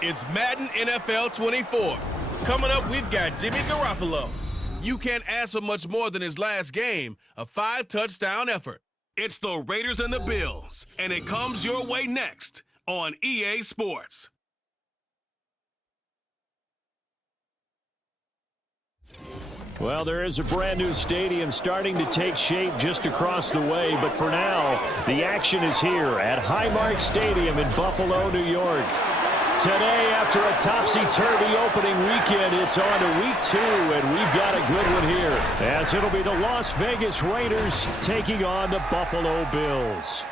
It's Madden NFL 24. Coming up, we've got Jimmy Garoppolo. You can't ask for much more than his last game, a 5-touchdown effort. It's the Raiders and the Bills, and it comes your way next on EA Sports. Well, there is a brand new stadium starting to take shape just across the way, but for now, the action is here at Highmark Stadium in Buffalo, New York. Today, after a topsy-turvy opening weekend, it's on to week 2, and we've got a good one here, as it'll be the Las Vegas Raiders taking on the Buffalo Bills.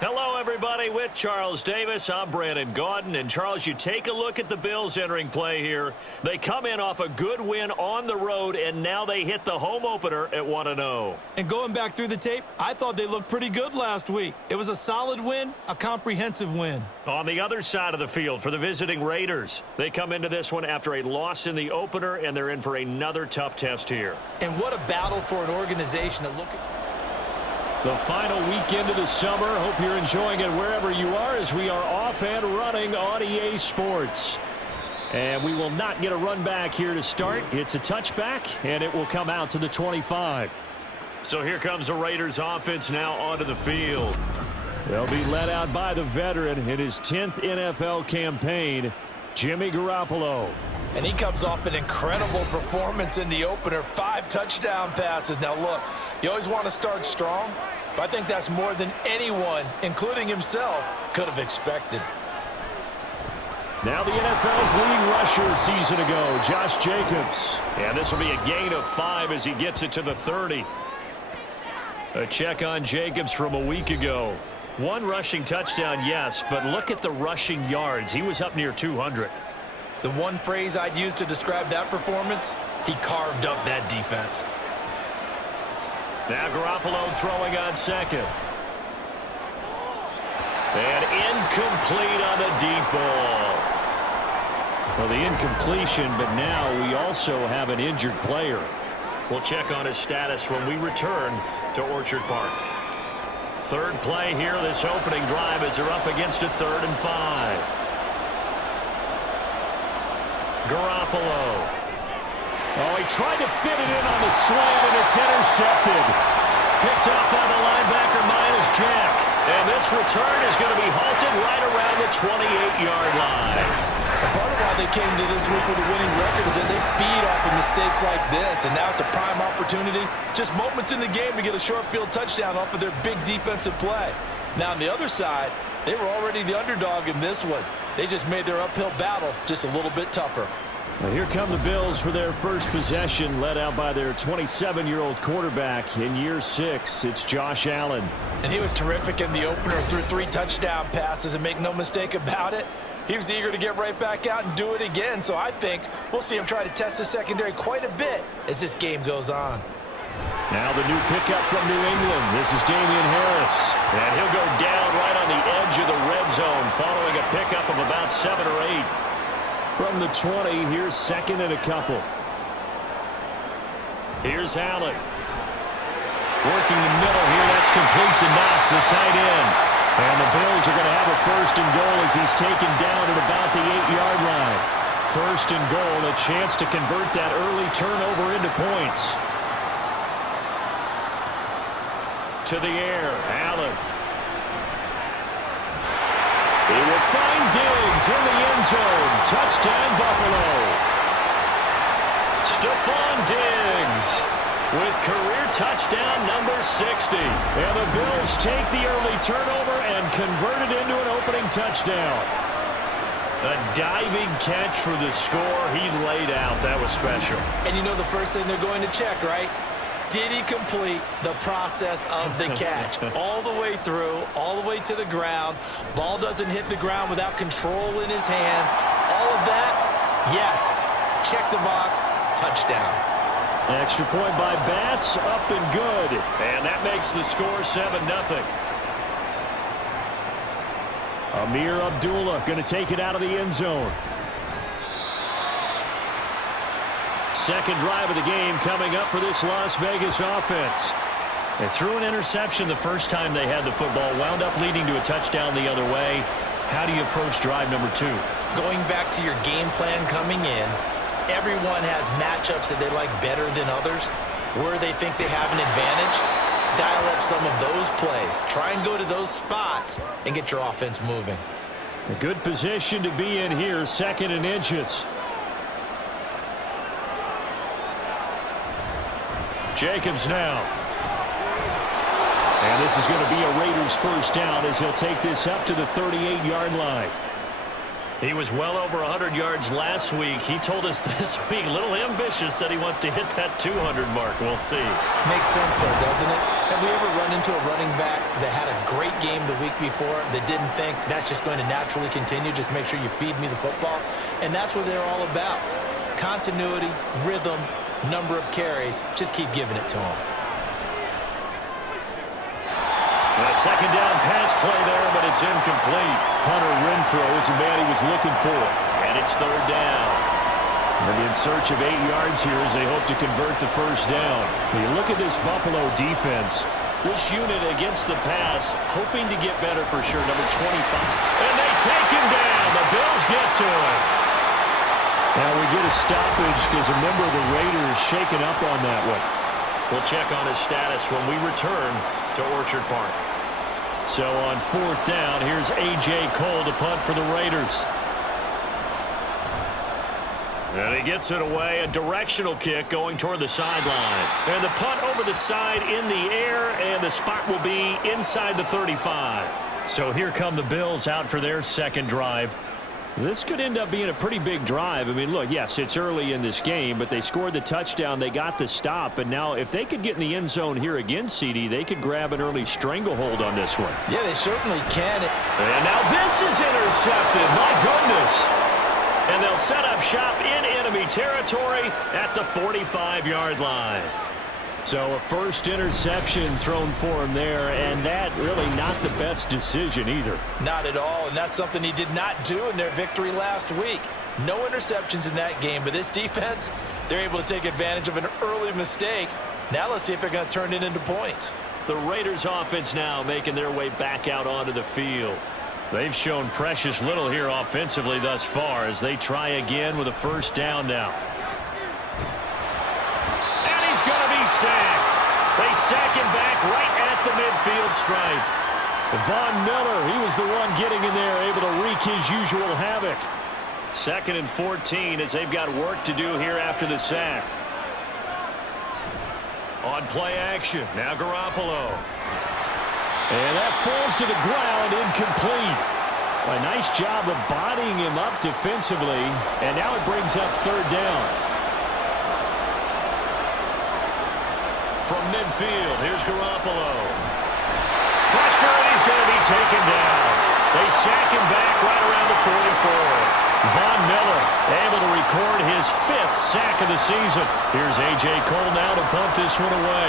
Hello, everybody. With Charles Davis, I'm Brandon Gaudin. And, Charles, you take a look at the Bills entering play here. They come in off a good win on the road, and now they hit the home opener at 1-0. And going back through the tape, I thought they looked pretty good last week. It was a solid win, a comprehensive win. On the other side of the field for the visiting Raiders, they come into this one after a loss in the opener, and they're in for another tough test here. And what a battle for an organization to look at. The final weekend of the summer. Hope you're enjoying it wherever you are as we are off and running on EA Sports. And we will not get a run back here to start. It's a touchback, and it will come out to the 25. So here comes the Raiders offense now onto the field. They'll be led out by the veteran in his 10th NFL campaign, Jimmy Garoppolo. And he comes off an incredible performance in the opener. 5 touchdown passes. Now, look, you always want to start strong, but I think that's more than anyone, including himself, could have expected. Now the NFL's leading rusher a season ago, Josh Jacobs. And this will be a gain of 5 as he gets it to the 30. A check on Jacobs from a week ago. 1 rushing touchdown, yes, but look at the rushing yards. He was up near 200. The one phrase I'd use to describe that performance, he carved up that defense. Now Garoppolo throwing on second. And incomplete on the deep ball. Well, the incompletion, but now we also have an injured player. We'll check on his status when we return to Orchard Park. Third play here, this opening drive as they're up against a 3rd and 5. Garoppolo. Oh, he tried to fit it in on the slant, and it's intercepted. Picked up by the linebacker, Miles Jack. And this return is going to be halted right around the 28-yard line. Part of why they came to this week with a winning record is that they feed off of mistakes like this, and now it's a prime opportunity. Just moments in the game to get a short field touchdown off of their big defensive play. Now, on the other side, they were already the underdog in this one. They just made their uphill battle just a little bit tougher. Well, here come the Bills for their first possession, led out by their 27-year-old quarterback in year 6. It's Josh Allen. And he was terrific in the opener, threw 3 touchdown passes, and make no mistake about it, he was eager to get right back out and do it again. So I think we'll see him try to test the secondary quite a bit as this game goes on. Now the new pickup from New England. This is Damian Harris. And he'll go down right on the edge of the red zone following a pickup of about 7 or 8. From the 20, here's 2nd and a couple. Here's Allen. Working the middle here, that's complete to Knox, the tight end. And the Bills are going to have a 1st and goal as he's taken down at about the 8-yard line. 1st and goal, a chance to convert that early turnover into points. To the air, Allen. He will find Diggs in the end zone. Touchdown, Buffalo. Stephon Diggs with career touchdown number 60. And the Bills take the early turnover and convert it into an opening touchdown. A diving catch for the score. He laid out. That was special. And you know the first thing they're going to check, right? Did he complete the process of the catch? All the way through, all the way to the ground. Ball doesn't hit the ground without control in his hands. All of that, yes. Check the box, touchdown. Extra point by Bass, up and good. And that makes the score 7-0. Amir Abdullah going to take it out of the end zone. Second drive of the game coming up for this Las Vegas offense. They threw an interception the first time they had the football, wound up leading to a touchdown the other way. How do you approach drive number 2? Going back to your game plan coming in, everyone has matchups that they like better than others. Where they think they have an advantage, dial up some of those plays. Try and go to those spots and get your offense moving. A good position to be in here, 2nd and inches. Jacobs now. And this is going to be a Raiders first down as he'll take this up to the 38-yard line. He was well over 100 yards last week. He told us this week, a little ambitious, said he wants to hit that 200 mark. We'll see. Makes sense, though, doesn't it? Have we ever run into a running back that had a great game the week before that didn't think that's just going to naturally continue? Just make sure you feed me the football. And that's what they're all about. Continuity, rhythm, number of carries. Just keep giving it to them. A 2nd down pass play there, but it's incomplete. Hunter Renfrow is the man he was looking for. And it's 3rd down. And in search of 8 yards here as they hope to convert the first down. When you look at this Buffalo defense, this unit against the pass, hoping to get better for sure, number 25. And they take him down. The Bills get to him. Now we get a stoppage because a member of the Raiders shaken up on that one. We'll check on his status when we return to Orchard Park. So on 4th down, here's A.J. Cole to punt for the Raiders. And he gets it away, a directional kick going toward the sideline. And the punt over the side in the air, and the spot will be inside the 35. So here come the Bills out for their 2nd drive. This could end up being a pretty big drive. I mean, look, yes, it's early in this game, but they scored the touchdown. They got the stop. And now if they could get in the end zone here again, CD, they could grab an early stranglehold on this one. Yeah, they certainly can. And now this is intercepted. My goodness. And they'll set up shop in enemy territory at the 45-yard line. So a first interception thrown for him there, and that really not the best decision either. Not at all, and that's something he did not do in their victory last week. No interceptions in that game, but this defense, they're able to take advantage of an early mistake. Now let's see if they're going to turn it into points. The Raiders offense now making their way back out onto the field. They've shown precious little here offensively thus far as they try again with a first down now. Sacked. They sack him back right at the midfield stripe. Von Miller, he was the one getting in there, able to wreak his usual havoc. 2nd and 14 as they've got work to do here after the sack. On play action, now Garoppolo. And that falls to the ground, incomplete. A nice job of bodying him up defensively, and now it brings up 3rd down. From midfield, here's Garoppolo. Pressure, and he's going to be taken down. They sack him back right around the 44. Von Miller able to record his 5th sack of the season. Here's A.J. Cole now to punt this one away.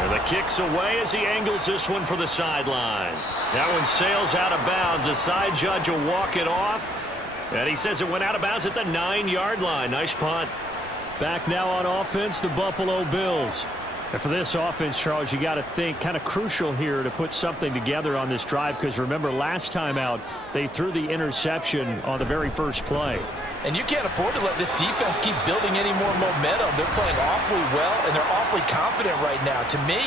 And the kick's away as he angles this one for the sideline. That one sails out of bounds. The side judge will walk it off. And he says it went out of bounds at the 9-yard line. Nice punt. Back now on offense, the Buffalo Bills. And for this offense, Charles, you got to think kind of crucial here to put something together on this drive because remember last time out they threw the interception on the very first play. And you can't afford to let this defense keep building any more momentum. They're playing awfully well, and they're awfully confident right now. To me,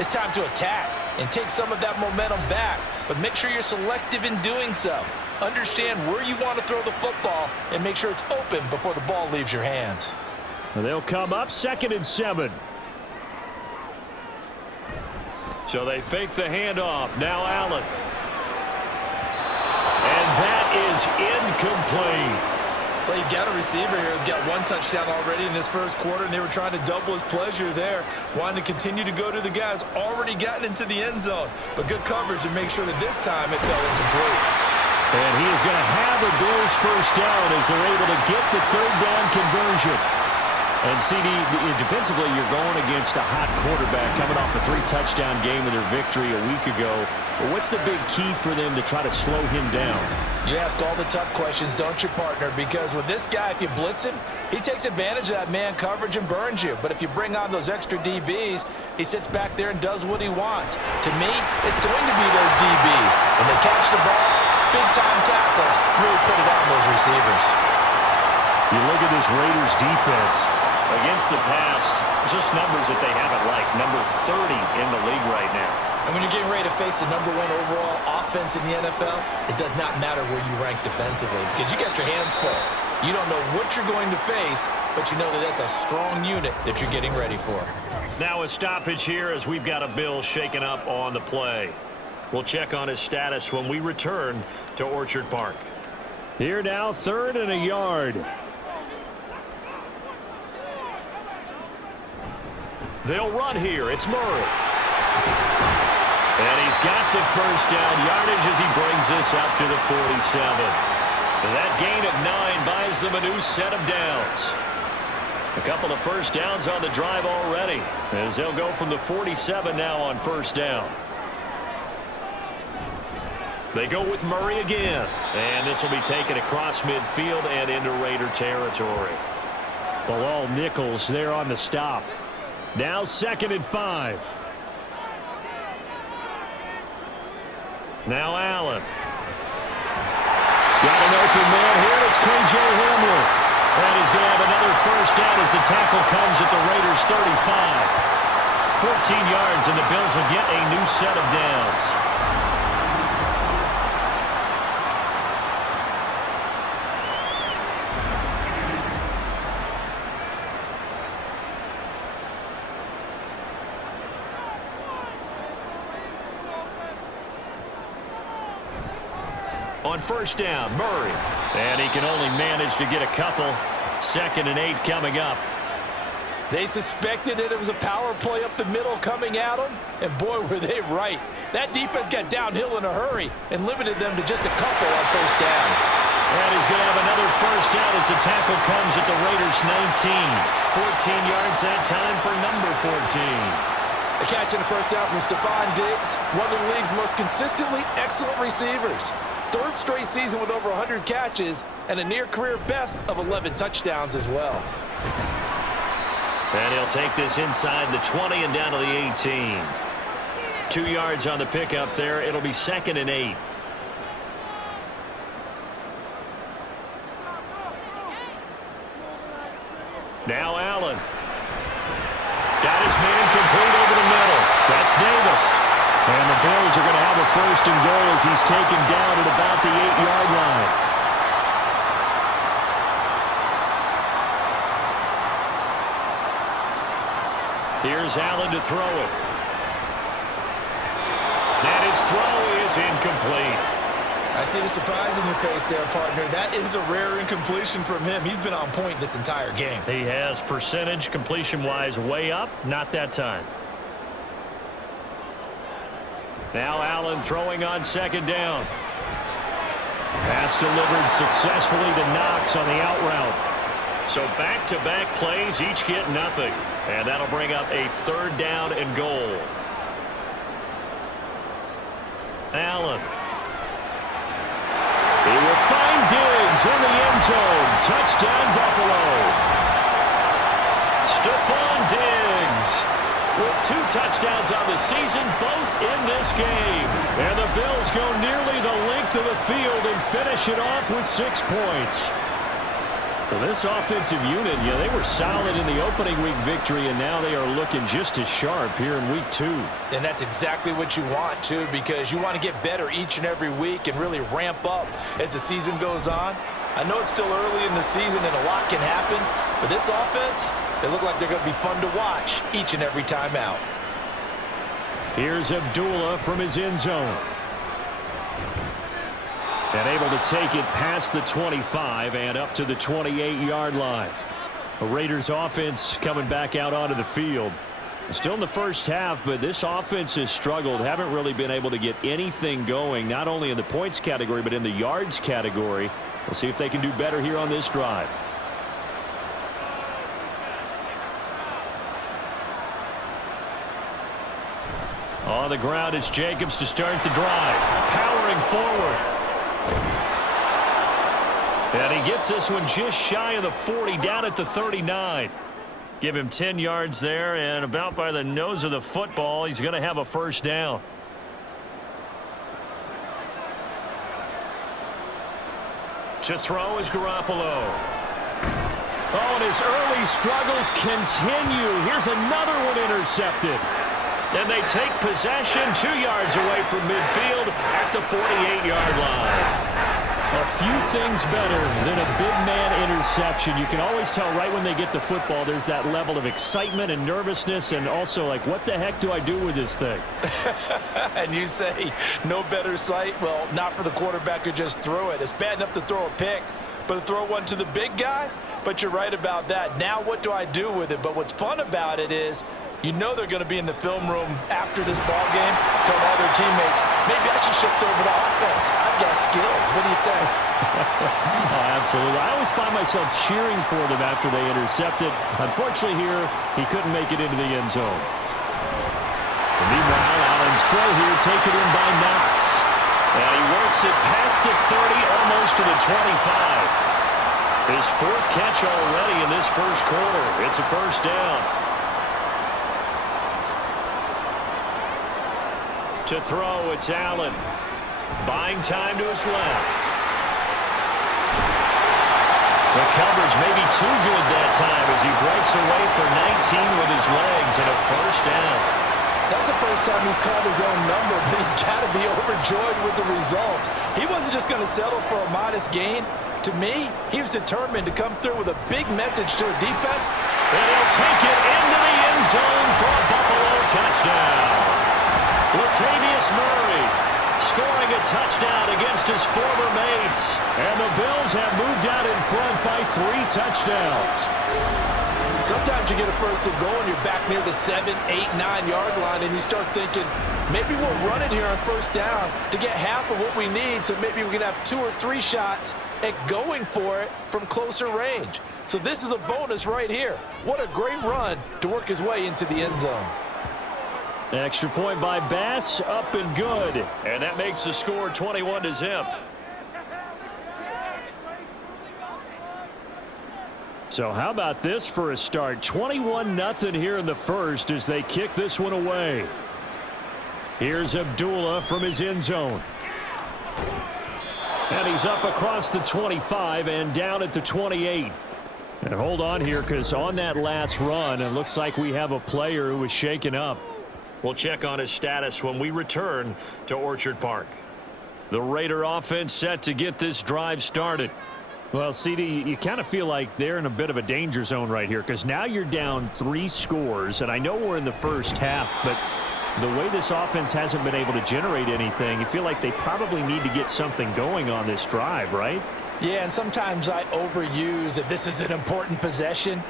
it's time to attack and take some of that momentum back. But make sure you're selective in doing so. Understand where you want to throw the football and make sure it's open before the ball leaves your hands. They'll come up 2nd and 7. So they fake the handoff. Now Allen. And that is incomplete. Well, you've got a receiver here who's got 1 touchdown already in this first quarter, and they were trying to double his pleasure there, wanting to continue to go to the guys already gotten into the end zone. But good coverage to make sure that this time it fell incomplete. And he is going to have a Bills first down as they're able to get the 3rd down conversion. And CD, defensively, you're going against a hot quarterback coming off a 3-touchdown game in their victory a week ago. But what's the big key for them to try to slow him down? You ask all the tough questions, don't you, partner? Because with this guy, if you blitz him, he takes advantage of that man coverage and burns you. But if you bring on those extra DBs, he sits back there and does what he wants. To me, it's going to be those DBs. When they catch the ball, big-time tackles really put it on those receivers. You look at this Raiders defense. Against the pass, just numbers that they haven't liked. Number 30 in the league right now. And when you're getting ready to face the #1 overall offense in the NFL, it does not matter where you rank defensively because you got your hands full. You don't know what you're going to face, but you know that that's a strong unit that you're getting ready for. Now a stoppage here as we've got a Bill shaken up on the play. We'll check on his status when we return to Orchard Park. Here now, 3rd and a yard. They'll run here. It's Murray. And he's got the first down yardage as he brings this up to the 47. That gain of 9 buys them a new set of downs. A couple of first downs on the drive already as they'll go from the 47 now on first down. They go with Murray again. And this will be taken across midfield and into Raider territory. Well, all nickels there on the stop. Now 2nd and 5. Now Allen. Got an open man here. It's KJ Hamler. And he's going to have another first down as the tackle comes at the Raiders' 35. 14 yards, and the Bills will get a new set of downs. On first down, Murray. And he can only manage to get a couple. 2nd and 8 coming up. They suspected that it was a power play up the middle coming at them, and boy, were they right. That defense got downhill in a hurry and limited them to just a couple on first down. And he's going to have another first down as the tackle comes at the Raiders' 19. 14 yards that time for number 14. A catch and a first down from Stephon Diggs, one of the league's most consistently excellent receivers. 3rd straight season with over 100 catches and a near-career best of 11 touchdowns as well. And he'll take this inside the 20 and down to the 18. 2 yards on the pickup there. It'll be 2nd and 8. Now Allen. Got his man complete over the middle. That's Davis. And the Bills are going to have a 1st and goal as he's taken down at about the 8-yard line. Here's Allen to throw it. And his throw is incomplete. I see the surprise in your face there, partner. That is a rare incompletion from him. He's been on point this entire game. He has percentage completion-wise way up. Not that time. Now Allen throwing on 2nd down. Pass delivered successfully to Knox on the out route. So back-to-back plays, each get nothing. And that'll bring up a 3rd down and goal. Allen. He will find Diggs in the end zone. Touchdown, Buffalo. Stephon Diggs with 2 touchdowns on the season, both in this game. And the Bills go nearly the length of the field and finish it off with 6 points. Well, this offensive unit, they were solid in the opening week victory, and now they are looking just as sharp here in week 2. And that's exactly what you want, too, because you want to get better each and every week and really ramp up as the season goes on. I know it's still early in the season and a lot can happen, but this offense, they look like they're going to be fun to watch each and every time out. Here's Abdullah from his end zone. And able to take it past the 25 and up to the 28-yard line. The Raiders offense coming back out onto the field. Still in the first half, but this offense has struggled. Haven't really been able to get anything going, not only in the points category, but in the yards category. We'll see if they can do better here on this drive. On the ground, it's Jacobs to start the drive. Powering forward. And he gets this one just shy of the 40, down at the 39. Give him 10 yards there, and about by the nose of the football, he's going to have a first down. To throw is Garoppolo. Oh, and his early struggles continue. Here's another one intercepted. And they take possession 2 yards away from midfield at the 48-yard line. A few things better than a big man interception. You can always tell right when they get the football, there's that level of excitement and nervousness, and also like, what the heck do I do with this thing? And you say no better sight? Well, not for the quarterback who just threw it. It's bad enough to throw a pick, but to throw one to the big guy? But you're right about that. Now what do I do with it? But what's fun about it is you know they're going to be in the film room after this ball game, telling all their teammates, maybe I should shift over to offense. I've got skills. What do you think? Oh, absolutely. I always find myself cheering for them after they intercepted. Unfortunately here, he couldn't make it into the end zone. And meanwhile, Allen's throw here taken in by Knox. And he works it past the 30, almost to the 25. His fourth catch already in this first quarter. It's a first down. To throw, it's Allen. Buying time to his left. The coverage may be too good that time as he breaks away for 19 with his legs and a first down. That's the first time he's called his own number, but he's got to be overjoyed with the results. He wasn't just going to settle for a modest gain. To me, he was determined to come through with a big message to a defense. And he'll take it into the end zone for a Buffalo touchdown. Latavius Murray scoring a touchdown against his former mates. And the Bills have moved out in front by 3 touchdowns. Sometimes you get a first and goal and you're back near the 7, 8, 9-yard line and you start thinking, maybe we'll run it here on first down to get half of what we need, so maybe we can have 2 or 3 shots at going for it from closer range. So this is a bonus right here. What a great run to work his way into the end zone. Extra point by Bass, up and good. And that makes the score 21-0. So how about this for a start? 21-0 here in the first as they kick this one away. Here's Abdullah from his end zone. And he's up across the 25 and down at the 28. And hold on here, because on that last run, it looks like we have a player who was shaken up. We'll check on his status when we return to Orchard Park. The Raider offense set to get this drive started. Well, CD, you kind of feel like they're in a bit of a danger zone right here, because now you're down 3 scores, and I know we're in the first half, but the way this offense hasn't been able to generate anything, you feel like they probably need to get something going on this drive, right? Yeah, and sometimes I overuse that this is an important possession.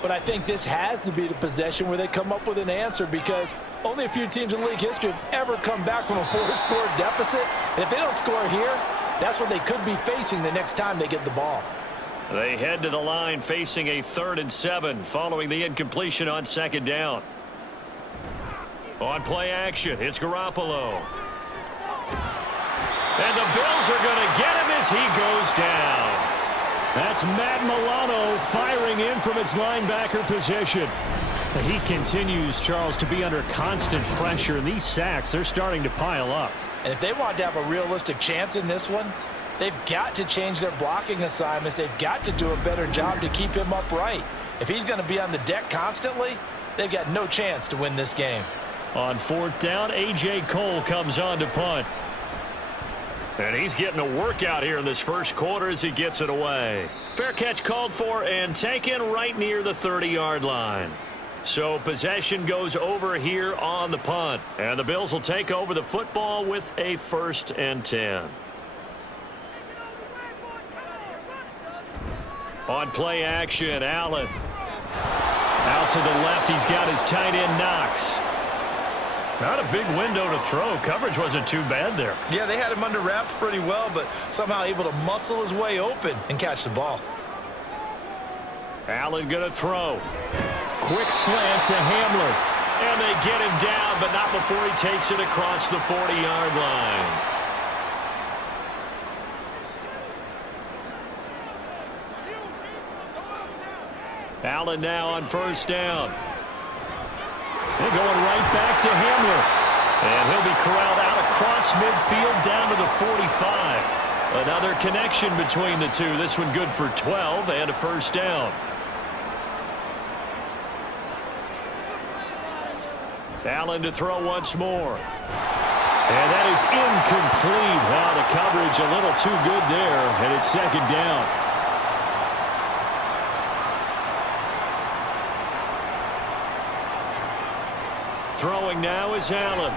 But I think this has to be the possession where they come up with an answer, because only a few teams in league history have ever come back from a 4-score deficit. And if they don't score here, that's what they could be facing the next time they get the ball. They head to the line facing a 3rd and 7 following the incompletion on 2nd down. On play action, it's Garoppolo. And the Bills are going to get him as he goes down. That's Matt Milano firing in from his linebacker position. He continues, Charles, to be under constant pressure, and these sacks, they're starting to pile up. And if they want to have a realistic chance in this one, they've got to change their blocking assignments. They've got to do a better job to keep him upright. If he's going to be on the deck constantly, they've got no chance to win this game. On 4th down, A.J. Cole comes on to punt. And he's getting a workout here in this first quarter as he gets it away. Fair catch called for and taken right near the 30-yard line. So possession goes over here on the punt. And the Bills will take over the football with a 1st and 10. On play action, Allen. Out to the left, he's got his tight end Knox. Not a big window to throw. Coverage wasn't too bad there. Yeah, they had him under wraps pretty well, but somehow able to muscle his way open and catch the ball. Allen going to throw. Quick slant to Hamler. And they get him down, but not before he takes it across the 40-yard line. Allen now on first down. They're going right back to Hamler. And he'll be corralled out across midfield down to the 45. Another connection between the two. This one good for 12 and a first down. Allen to throw once more. And that is incomplete. Well, the coverage a little too good there, and it's second down. Throwing now is Allen.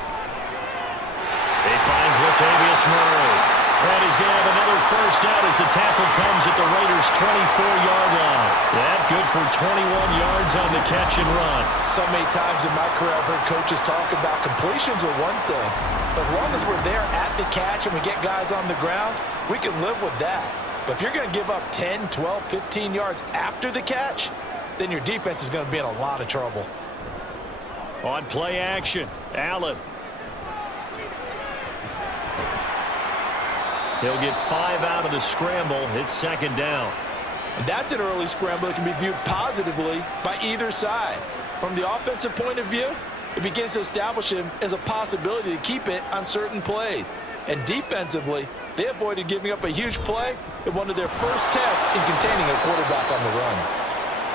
He finds Latavius Murray. And he's going to have another first down as the tackle comes at the Raiders' 24-yard line. That good for 21 yards on the catch and run. So many times in my career I've heard coaches talk about completions are one thing. But as long as we're there at the catch and we get guys on the ground, we can live with that. But if you're going to give up 10, 12, 15 yards after the catch, then your defense is going to be in a lot of trouble. On play action, Allen. He'll get 5 out of the scramble. It's second down. And that's an early scramble that can be viewed positively by either side. From the offensive point of view, it begins to establish him as a possibility to keep it on certain plays. And defensively, they avoided giving up a huge play in one of their first tests in containing a quarterback on the run.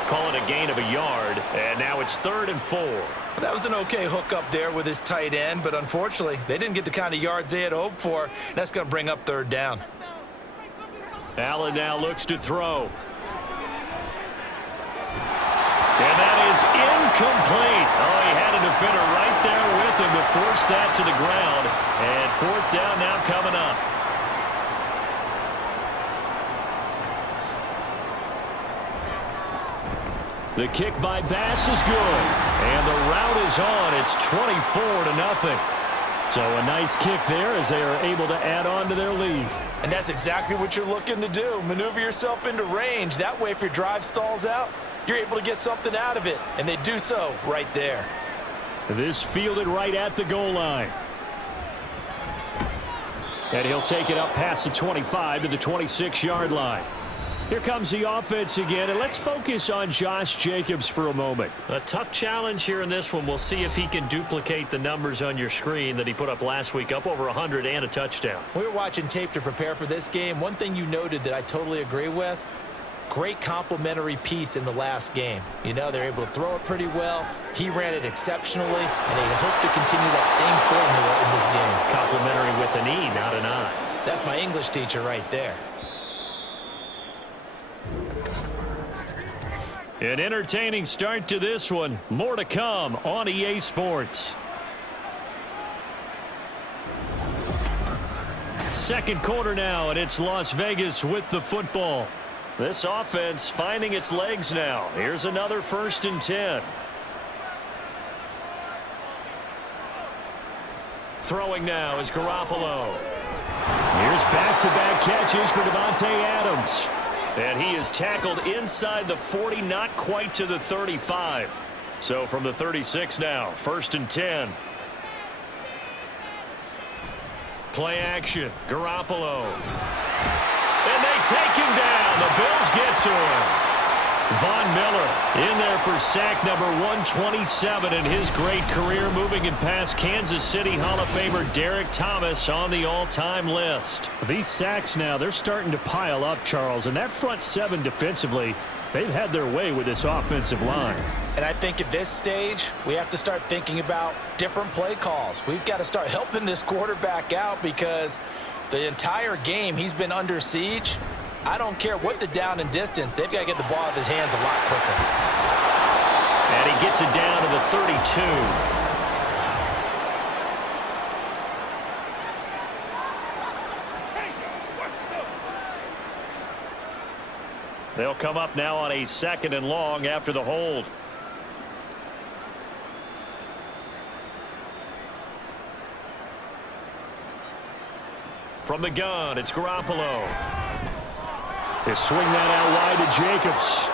Call it a gain of a yard, and now it's 3rd and 4. That was an okay hook up there with his tight end, but unfortunately, they didn't get the kind of yards they had hoped for. That's going to bring up 3rd down. Allen now looks to throw. And that is incomplete. Oh, he had a defender right there with him to force that to the ground. And 4th down now coming up. The kick by Bass is good. And the route is on. It's 24-0. So a nice kick there as they are able to add on to their lead. And that's exactly what you're looking to do. Maneuver yourself into range. That way, if your drive stalls out, you're able to get something out of it. And they do so right there. This fielded right at the goal line. And he'll take it up past the 25 to the 26-yard line. Here comes the offense again, and let's focus on Josh Jacobs for a moment. A tough challenge here in this one. We'll see if he can duplicate the numbers on your screen that he put up last week, up over 100 and a touchdown. We were watching tape to prepare for this game. One thing you noted that I totally agree with, great complementary piece in the last game. You know, they're able to throw it pretty well. He ran it exceptionally, and they hope to continue that same formula in this game. Complementary with an E, not an I. That's my English teacher right there. An entertaining start to this one. More to come on EA Sports. Second quarter now, and it's Las Vegas with the football. This offense finding its legs now. Here's another 1st and 10. Throwing now is Garoppolo. Here's back-to-back catches for Davante Adams. And he is tackled inside the 40, not quite to the 35. So from the 36 now, 1st and 10. Play action, Garoppolo. And they take him down. The Bills get to him. Von Miller in there for sack number 127 in his great career, moving it past Kansas City Hall of Famer Derek Thomas on the all-time list. These sacks now, they're starting to pile up, Charles, and that front 7 defensively, they've had their way with this offensive line. And I think at this stage, we have to start thinking about different play calls. We've got to start helping this quarterback out because the entire game he's been under siege. I don't care what the down and distance. They've got to get the ball out of his hands a lot quicker. And he gets it down to the 32. They'll come up now on a 2nd and long after the hold. From the gun, it's Garoppolo. They swing that out wide to Jacobs.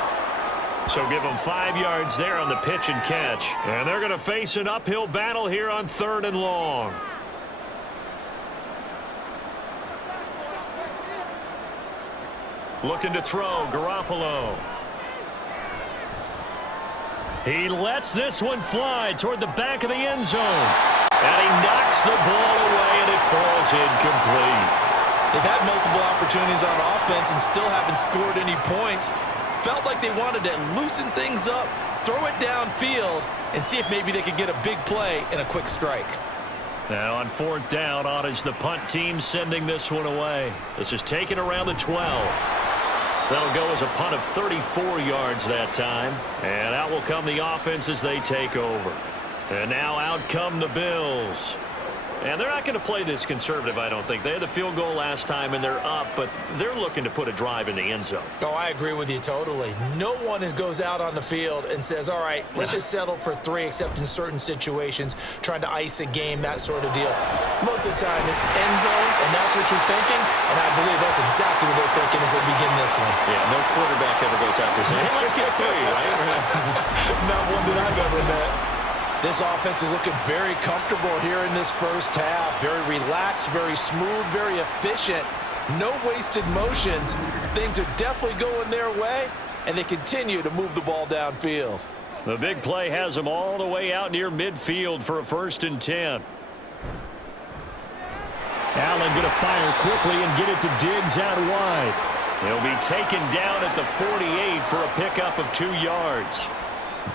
So give them 5 yards there on the pitch and catch. And they're going to face an uphill battle here on 3rd and long. Looking to throw, Garoppolo. He lets this one fly toward the back of the end zone. And he knocks the ball away, and it falls incomplete. They've had multiple opportunities on offense and still haven't scored any points. Felt like they wanted to loosen things up, throw it downfield, and see if maybe they could get a big play and a quick strike. Now on 4th down, on is the punt team sending this one away. This is taken around the 12. That'll go as a punt of 34 yards that time. And out will come the offense as they take over. And now out come the Bills. And they're not going to play this conservative, I don't think. They had the field goal last time, and they're up, but they're looking to put a drive in the end zone. Oh, I agree with you totally. No one goes out on the field and says, all right, let's just settle for 3, except in certain situations, trying to ice a game, that sort of deal. Most of the time, it's end zone, and that's what you're thinking, and I believe that's exactly what they're thinking as they begin this one. Yeah, no quarterback ever goes out there saying, hey, let's get 3, right? Not one that I've ever met. This offense is looking very comfortable here in this first half. Very relaxed, very smooth, very efficient. No wasted motions. Things are definitely going their way, and they continue to move the ball downfield. The big play has them all the way out near midfield for a 1st and 10. Allen going to fire quickly and get it to Diggs out wide. He'll be taken down at the 48 for a pickup of 2 yards.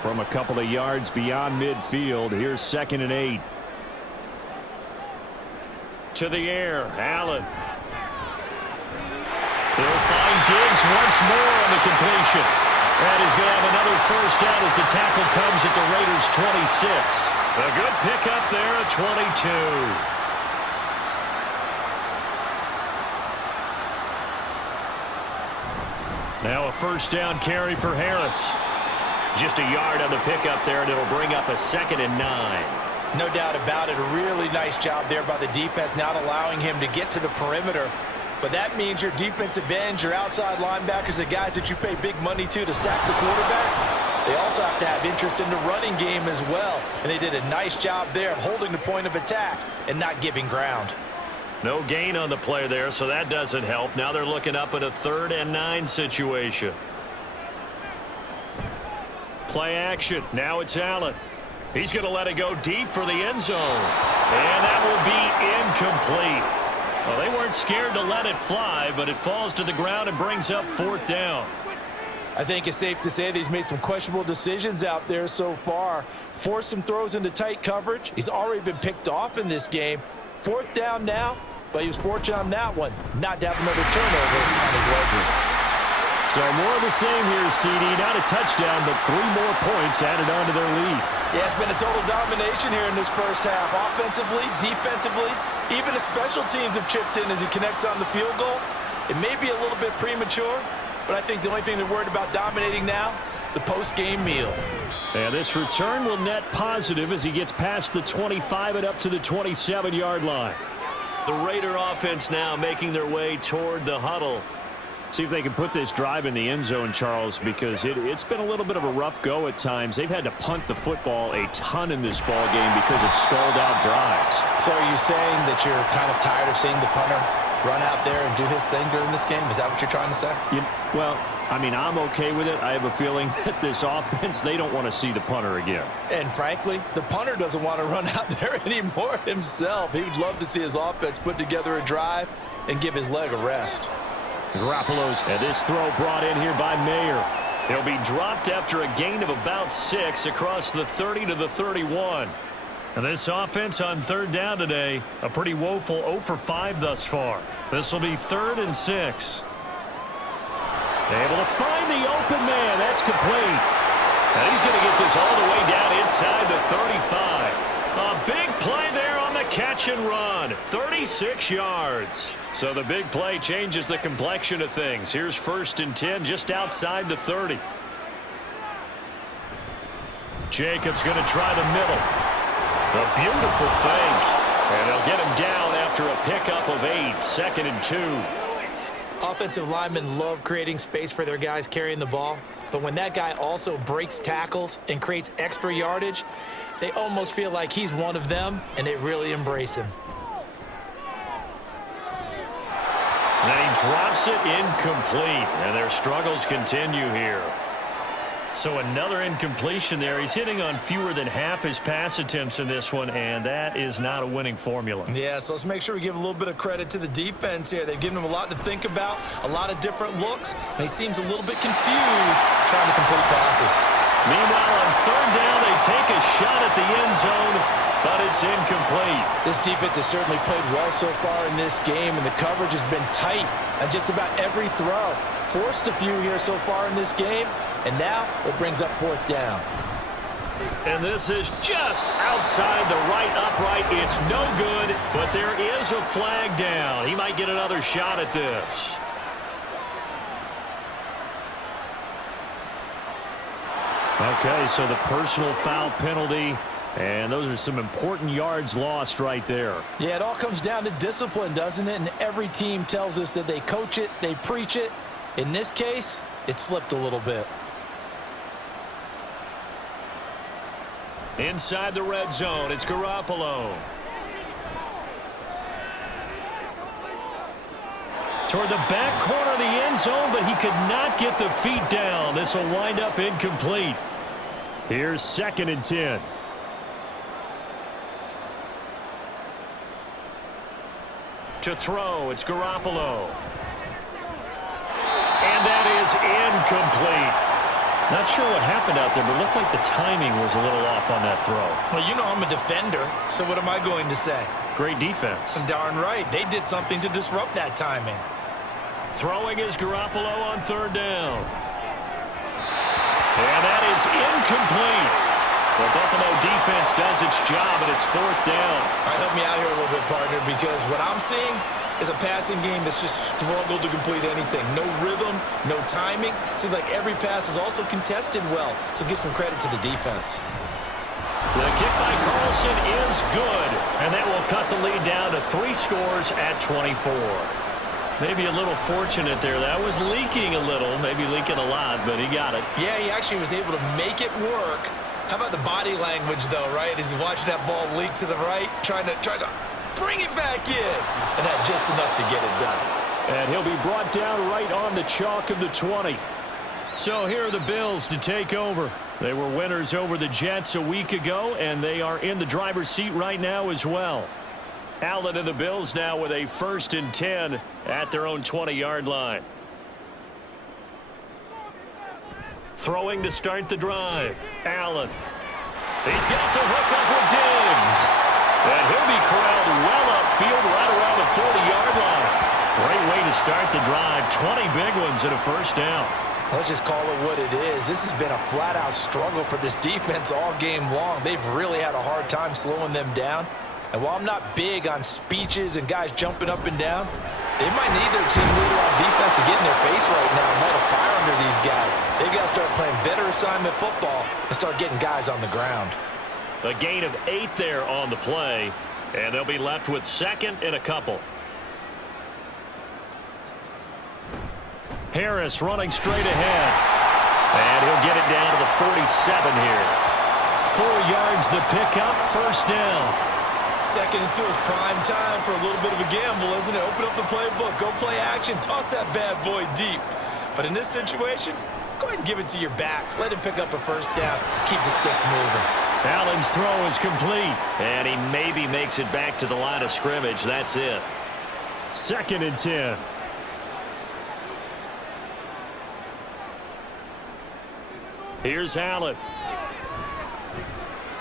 From a couple of yards beyond midfield, here's 2nd and 8. To the air, Allen. They'll find Diggs once more on the completion. And he's going to have another 1st down as the tackle comes at the Raiders' 26. A good pickup there at 22. Now a 1st down carry for Harris. Just a yard on the pickup there, and it'll bring up a 2nd and 9. No doubt about it. A really nice job there by the defense, not allowing him to get to the perimeter. But that means your defensive ends, your outside linebackers, the guys that you pay big money to sack the quarterback, they also have to have interest in the running game as well. And they did a nice job there of holding the point of attack and not giving ground. No gain on the play there, so that doesn't help. Now they're looking up at a 3rd and 9 situation. Play action. Now it's Allen. He's going to let it go deep for the end zone. And that will be incomplete. Well, they weren't scared to let it fly, but it falls to the ground and brings up 4th down. I think it's safe to say that he's made some questionable decisions out there so far. Forced some throws into tight coverage. He's already been picked off in this game. 4th down now, but he was fortunate on that one, not to have another turnover on his ledger. So more of the same here, CD. Not a touchdown, but 3 more points added on to their lead. Yeah, it's been a total domination here in this first half. Offensively, defensively, even the special teams have chipped in as he connects on the field goal. It may be a little bit premature, but I think the only thing they're worried about dominating now, the post-game meal. And this return will net positive as he gets past the 25 and up to the 27-yard line. The Raider offense now making their way toward the huddle. See if they can put this drive in the end zone, Charles, because it's been a little bit of a rough go at times. They've had to punt the football a ton in this ball game because it stalled out drives. So are you saying that you're kind of tired of seeing the punter run out there and do his thing during this game? Is that what you're trying to say? Well, I mean, I'm okay with it. I have a feeling that this offense, they don't want to see the punter again. And frankly, the punter doesn't want to run out there anymore himself. He would love to see his offense put together a drive and give his leg a rest. Garoppolo's and this throw brought in here by Mayer. He'll be dropped after a gain of about 6 across the 30 to the 31. And this offense on 3rd down today, a pretty woeful 0 for 5 thus far. This will be 3rd and 6. Able to find the open man. That's complete. And he's going to get this all the way down inside the 35. A big play there on the catch and run. 36 yards. So the big play changes the complexion of things. Here's 1st and 10 just outside the 30. Jacobs going to try the middle. A beautiful fake. And they'll get him down after a pickup of 8. 2nd and 2. Offensive linemen love creating space for their guys carrying the ball. But when that guy also breaks tackles and creates extra yardage, they almost feel like he's one of them, and they really embrace him. And he drops it incomplete, and their struggles continue here. So another incompletion there. He's hitting on fewer than half his pass attempts in this one, and that is not a winning formula. Yeah, so let's make sure we give a little bit of credit to the defense here. They've given him a lot to think about, a lot of different looks, and he seems a little bit confused trying to complete passes. Meanwhile, on third down, they take a shot at the end zone, but it's incomplete. This defense has certainly played well so far in this game, and the coverage has been tight on just about every throw. Forced a few here so far in this game, and now it brings up fourth down. And this is just outside the right upright. It's no good, but there is a flag down. He might get another shot at this. Okay, so the personal foul penalty, and those are some important yards lost right there. Yeah, it all comes down to discipline, doesn't it? And every team tells us that they coach it, they preach it. In this case, it slipped a little bit. Inside the red zone, it's Garoppolo. Toward the back corner of the end zone, but he could not get the feet down. This will wind up incomplete. Here's 2nd and 10. To throw, it's Garoppolo. And that is incomplete. Not sure what happened out there, but it looked like the timing was a little off on that throw. Well, you know I'm a defender, so what am I going to say? Great defense. Darn right. They did something to disrupt that timing. Throwing is Garoppolo on third down. And that is incomplete. The Buffalo defense does its job, and it's fourth down. All right, help me out here a little bit, partner, because what I'm seeing is a passing game that's just struggled to complete anything. No rhythm, no timing. Seems like every pass is also contested well, so give some credit to the defense. The kick by Carlson is good, and that will cut the lead down to 3 scores at 24. Maybe a little fortunate there. That was leaking a little, maybe leaking a lot, but he got it. Yeah, he actually was able to make it work. How about the body language, though, right? As he watched that ball leak to the right, trying to bring it back in, and had just enough to get it done. And he'll be brought down right on the chalk of the 20. So here are the Bills to take over. They were winners over the Jets a week ago, and they are in the driver's seat right now as well. Allen and the Bills now with a 1st and 10 at their own 20-yard line. Throwing to start the drive. Allen. He's got the hook up with Diggs. And he'll be corralled well upfield right around the 40-yard line. Great way to start the drive. 20 big ones and a first down. Let's just call it what it is. This has been a flat-out struggle for this defense all game long. They've really had a hard time slowing them down. And while I'm not big on speeches and guys jumping up and down, they might need their team leader on defense to get in their face right now and light a fire under these guys. They've got to start playing better assignment football and start getting guys on the ground. A gain of 8 there on the play, and they'll be left with 2nd and a couple. Harris running straight ahead, and he'll get it down to the 47 here. 4 yards the pickup, first down. 2nd and 2 is prime time for a little bit of a gamble, isn't it? Open up the playbook, go play action, toss that bad boy deep. But in this situation, go ahead and give it to your back. Let him pick up a first down, keep the sticks moving. Allen's throw is complete, and he maybe makes it back to the line of scrimmage. That's it. 2nd and 10. Here's Allen.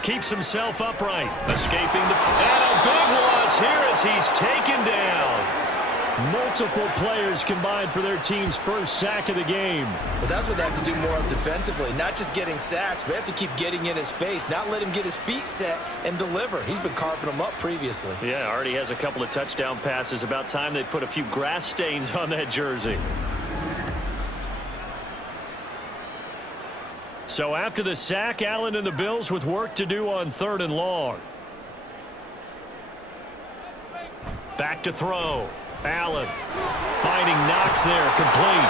Keeps himself upright, escaping the... And a big loss here as he's taken down. Multiple players combined for their team's first sack of the game. Well, that's what they have to do more of defensively. Not just getting sacks, but they have to keep getting in his face, not let him get his feet set and deliver. He's been carving them up previously. Yeah, already has a couple of touchdown passes. About time they put a few grass stains on that jersey. So after the sack, Allen and the Bills with work to do on 3rd and long. Back to throw. Allen finding Knox there, complete.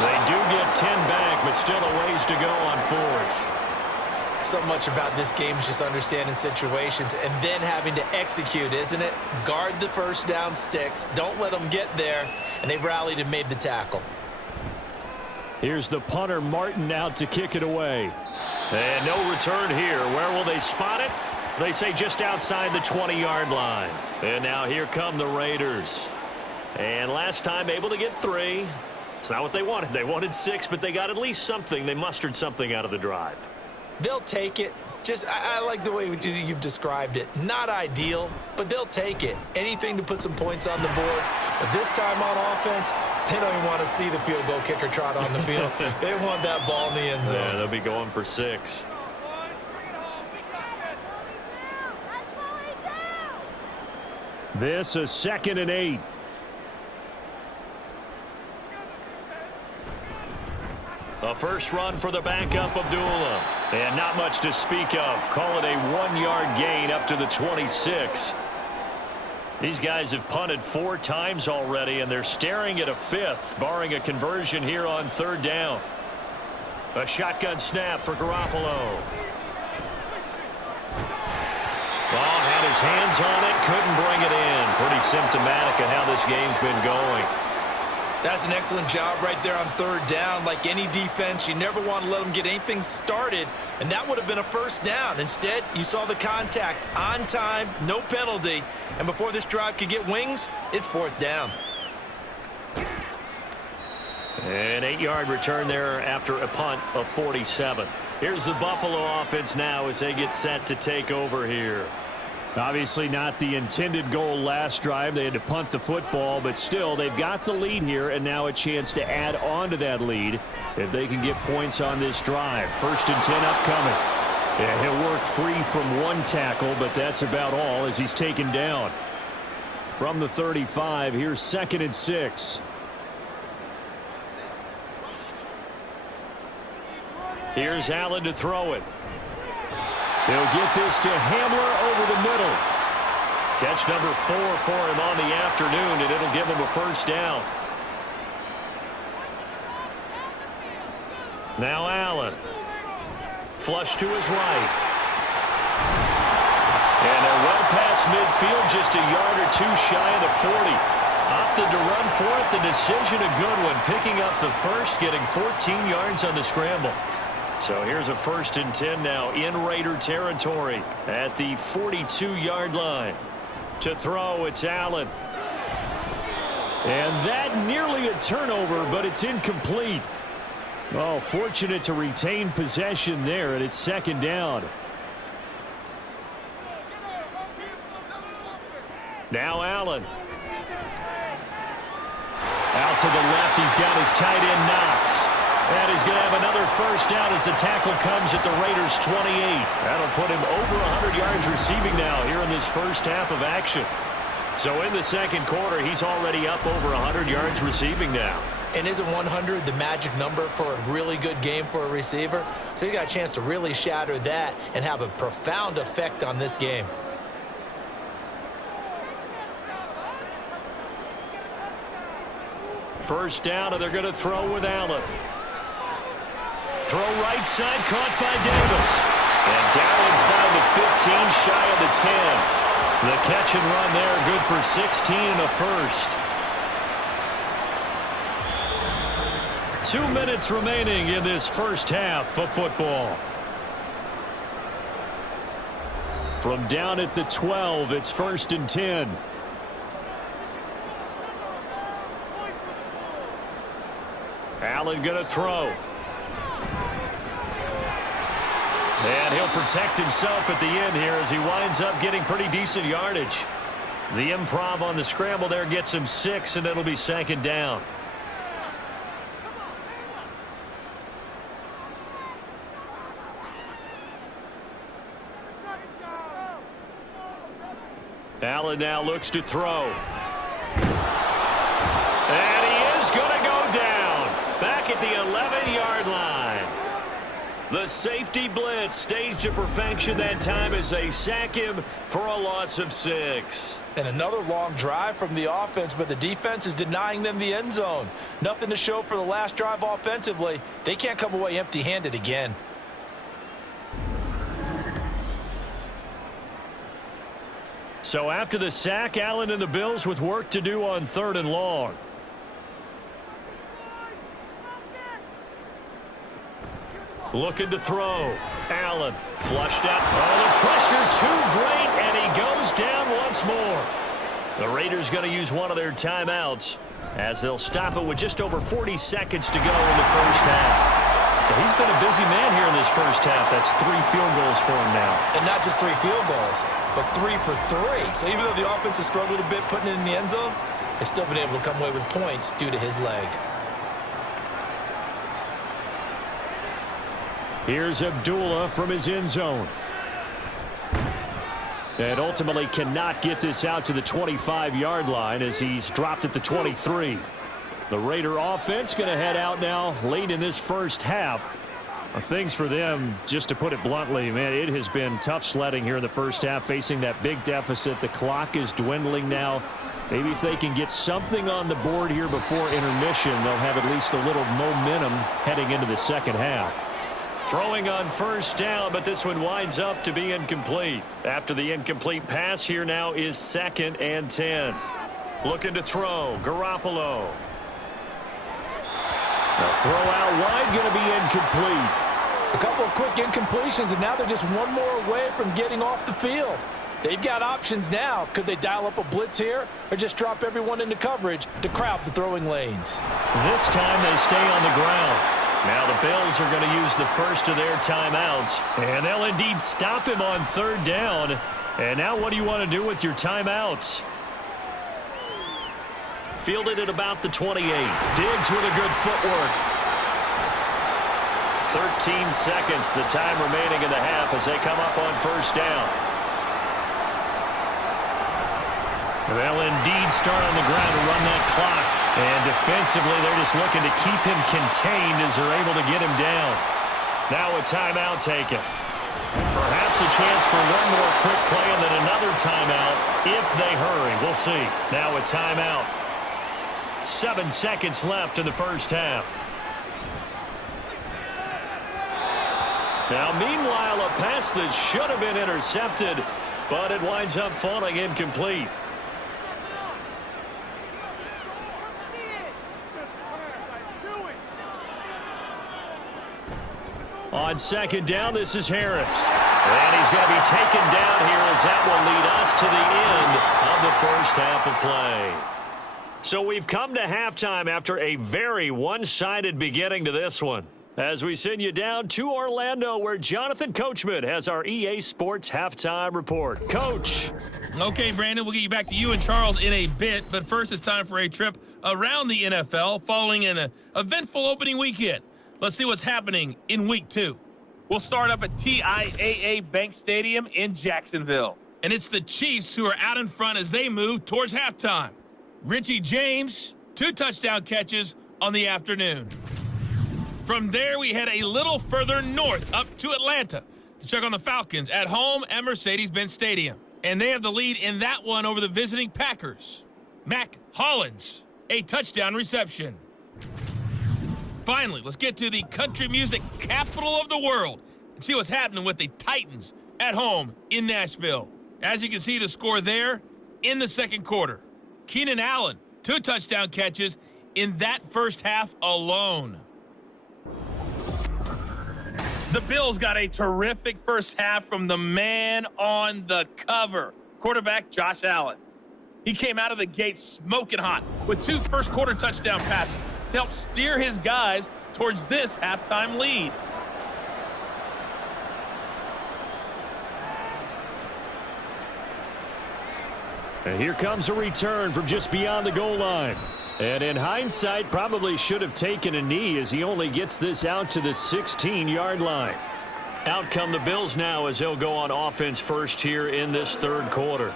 They do get 10 back, but still a ways to go on 4th. So much about this game is just understanding situations and then having to execute, isn't it? Guard the first down sticks. Don't let them get there. And they rallied and made the tackle. Here's the punter, Martin, out to kick it away. And no return here. Where will they spot it? They say just outside the 20-yard line. And now here come the Raiders. And last time able to get 3. It's not what they wanted. They wanted 6, but they got at least something. They mustered something out of the drive. They'll take it. I like the way you've described it. Not ideal, but they'll take it. Anything to put some points on the board. But this time on offense, they don't even want to see the field goal kicker trot on the field. They want that ball in the end zone. Yeah, they'll be going for 6. This is 2nd and 8. A first run for the backup, Abdullah. And not much to speak of. Call it a 1-yard gain up to the 26. These guys have punted 4 times already, and they're staring at a 5th, barring a conversion here on 3rd down. A shotgun snap for Garoppolo. Ball had his hands on it, couldn't bring it in. Pretty symptomatic of how this game's been going. That's an excellent job right there on 3rd down. Like any defense, you never want to let them get anything started, and that would have been a first down. Instead, you saw the contact on time, no penalty, and before this drive could get wings, it's 4th down. An 8-yard return there after a punt of 47. Here's the Buffalo offense now as they get set to take over here. Obviously not the intended goal last drive. They had to punt the football, but still they've got the lead here, and now a chance to add on to that lead if they can get points on this drive. 1st and 10 upcoming. Yeah, he'll work free from 1 tackle, but that's about all as he's taken down. From the 35, here's 2nd and 6. Here's Allen to throw it. He'll get this to Hamler over the middle. Catch number 4 for him on the afternoon, and it'll give him a first down. Now Allen. Flush to his right. And they're well past midfield, just a yard or 2 shy of the 40. Opted to run for it. The decision a good one, picking up the first, getting 14 yards on the scramble. So here's a 1st and 10 now in Raider territory at the 42-yard line. To throw, it's Allen. And that nearly a turnover, but it's incomplete. Oh, fortunate to retain possession there, and it's 2nd down. Now Allen. Out to the left, he's got his tight end Knox. And he's going to have another first down as the tackle comes at the Raiders' 28. That'll put him over 100 yards receiving now here in this first half of action. So in the 2nd quarter, he's already up over 100 yards receiving now. And isn't 100 the magic number for a really good game for a receiver? So he got a chance to really shatter that and have a profound effect on this game. First down, and they're going to throw with Allen. Throw right side, caught by Davis. And down inside the 15, shy of the 10. The catch and run there, good for 16 and a first. 2 minutes remaining in this first half of football. From down at the 12, it's 1st and 10. Allen going to throw. And he'll protect himself at the end here as he winds up getting pretty decent yardage. The improv on the scramble there gets him 6, and it'll be 2nd down. Allen now looks to throw. And he is going to go down. Back at the 11-yard line. The safety blitz staged to perfection that time as they sack him for a loss of 6. And another long drive from the offense, but the defense is denying them the end zone. Nothing to show for the last drive offensively. They can't come away empty-handed again. So after the sack, Allen and the Bills with work to do on 3rd and long. Looking to throw. Allen flushed out. Oh, the pressure too great, and he goes down once more. The Raiders going to use one of their timeouts as they'll stop it with just over 40 seconds to go in the first half. So he's been a busy man here in this first half. That's 3 field goals for him now. And not just 3 field goals, but 3 for 3. So even though the offense has struggled a bit putting it in the end zone, they've still been able to come away with points due to his leg. Here's Abdullah from his end zone. And ultimately cannot get this out to the 25-yard line as he's dropped at the 23. The Raider offense going to head out now late in this first half. Things for them, just to put it bluntly, man, it has been tough sledding here in the first half, facing that big deficit. The clock is dwindling now. Maybe if they can get something on the board here before intermission, they'll have at least a little momentum heading into the second half. Throwing on first down, but this one winds up to be incomplete. After the incomplete pass, here now is 2nd and 10. Looking to throw, Garoppolo. The throw out wide going to be incomplete. A couple of quick incompletions, and now they're just one more away from getting off the field. They've got options now. Could they dial up a blitz here or just drop everyone into coverage to crowd the throwing lanes? This time they stay on the ground. Now the Bills are going to use the first of their timeouts, and they'll indeed stop him on 3rd down. And now what do you want to do with your timeouts? Fielded at about the 28. Diggs with a good footwork. 13 seconds, the time remaining in the half as they come up on 1st down. They'll indeed start on the ground to run that clock. And defensively, they're just looking to keep him contained as they're able to get him down. Now a timeout taken. Perhaps a chance for one more quick play and then another timeout if they hurry. We'll see. Now a timeout. 7 seconds left in the first half. Now, meanwhile, a pass that should have been intercepted, but it winds up falling incomplete. On 2nd down, this is Harris. And he's going to be taken down here as that will lead us to the end of the first half of play. So we've come to halftime after a very one-sided beginning to this one. As we send you down to Orlando, where Jonathan Coachman has our EA Sports Halftime Report. Coach. Okay, Brandon, we'll get you back to you and Charles in a bit, but first it's time for a trip around the NFL following an eventful opening weekend. Let's see what's happening in Week 2. We'll start up at TIAA Bank Stadium in Jacksonville. And it's the Chiefs who are out in front as they move towards halftime. Richie James, 2 touchdown catches on the afternoon. From there, we head a little further north up to Atlanta to check on the Falcons at home at Mercedes-Benz Stadium. And they have the lead in that one over the visiting Packers. Mac Hollins, a touchdown reception. Finally, let's get to the country music capital of the world and see what's happening with the Titans at home in Nashville. As you can see, the score there in the second quarter. Keenan Allen, 2 touchdown catches in that first half alone. The Bills got a terrific first half from the man on the cover, quarterback Josh Allen. He came out of the gate smoking hot with 2 first-quarter touchdown passes to help steer his guys towards this halftime lead. And here comes a return from just beyond the goal line. And in hindsight, probably should have taken a knee as he only gets this out to the 16-yard line. Out come the Bills now as they'll go on offense first here in this third quarter.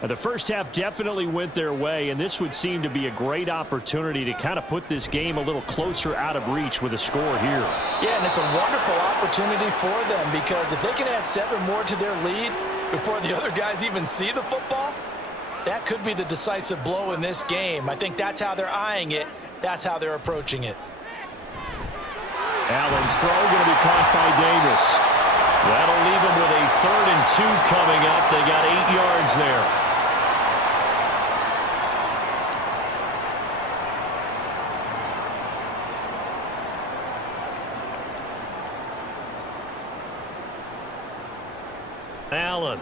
Now, the first half definitely went their way, and this would seem to be a great opportunity to kind of put this game a little closer out of reach with a score here. Yeah, and it's a wonderful opportunity for them because if they can add 7 more to their lead before the other guys even see the football, that could be the decisive blow in this game. I think that's how they're eyeing it. That's how they're approaching it. Allen's throw going to be caught by Davis. That'll leave them with a 3rd and 2 coming up. They got 8 yards there. Allen.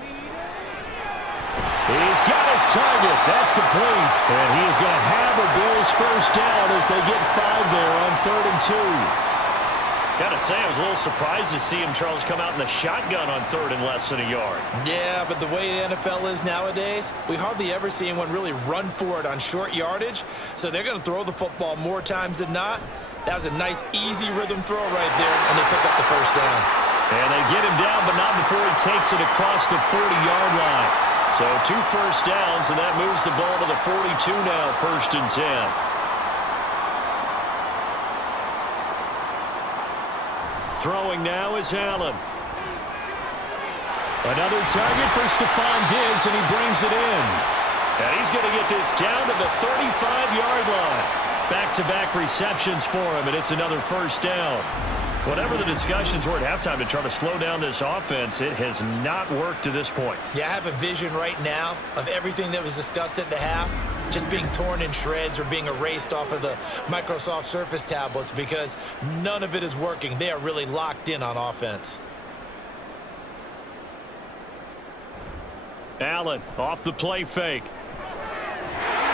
He's got his target. That's complete. And he is going to have a Bills first down as they get 5 there on 3rd and 2. Got to say, I was a little surprised to see him, Charles, come out in the shotgun on 3rd and less than a yard. Yeah, but the way the NFL is nowadays, we hardly ever see anyone really run for it on short yardage. So they're going to throw the football more times than not. That was a nice, easy rhythm throw right there, and they pick up the first down. And they get him down, but not before he takes it across the 40-yard line. So 2 first downs, and that moves the ball to the 42 now, 1st and 10. Throwing now is Allen. Another target for Stephon Diggs, and he brings it in. And he's going to get this down to the 35-yard line. Back-to-back receptions for him, and it's another first down. Whatever the discussions were at halftime to try to slow down this offense, it has not worked to this point. Yeah, I have a vision right now of everything that was discussed at the half just being torn in shreds or being erased off of the Microsoft Surface tablets because none of it is working. They are really locked in on offense. Allen off the play fake.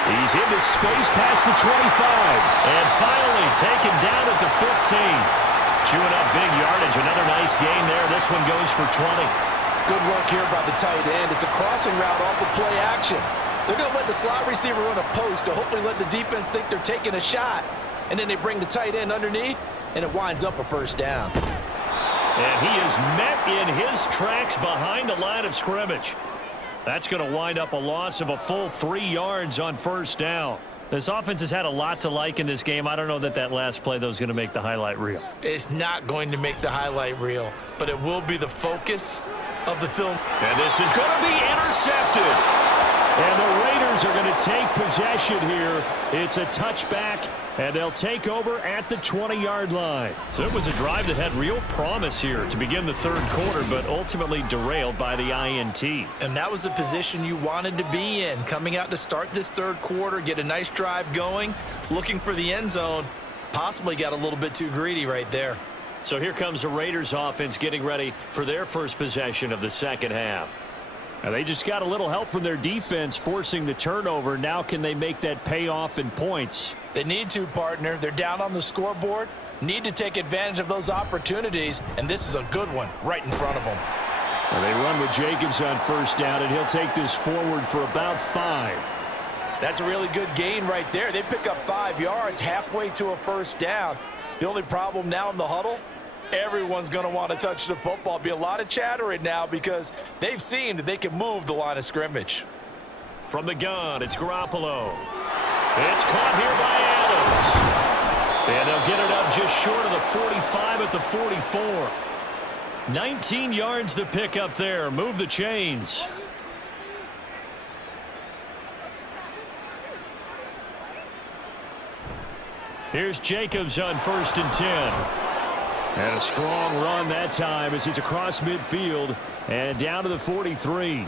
He's into space past the 25. And finally taken down at the 15. Chewing up big yardage. Another nice gain there. This one goes for 20. Good work here by the tight end. It's a crossing route off of play action. They're going to let the slot receiver run a post to hopefully let the defense think they're taking a shot. And then they bring the tight end underneath, and it winds up a first down. And he is met in his tracks behind the line of scrimmage. That's going to wind up a loss of a full 3 yards on first down. This offense has had a lot to like in this game. I don't know that that last play, though, is going to make the highlight reel. It's not going to make the highlight reel, but it will be the focus of the film. And this is going to be intercepted. And the Raiders are going to take possession here. It's a touchback, and they'll take over at the 20-yard line. So it was a drive that had real promise here to begin the 3rd quarter, but ultimately derailed by the INT. And that was the position you wanted to be in, coming out to start this 3rd quarter, get a nice drive going, looking for the end zone. Possibly got a little bit too greedy right there. So here comes the Raiders offense getting ready for their first possession of the 2nd half. And they just got a little help from their defense forcing the turnover. Now can they make that pay off in points? They need to, partner. They're down on the scoreboard. Need to take advantage of those opportunities, and this is a good one right in front of them. And they run with Jacobs on first down, and he'll take this forward for about 5. That's a really good gain right there. They pick up 5 yards halfway to a first down. The only problem now in the huddle, everyone's going to want to touch the football. Be a lot of chattering now because they've seen that they can move the line of scrimmage. From the gun, it's Garoppolo. It's caught here by Adams. And they'll get it up just short of the 45 at the 44. 19 yards to pick up there. Move the chains. Here's Jacobs on 1st and 10. And a strong run that time as he's across midfield and down to the 43.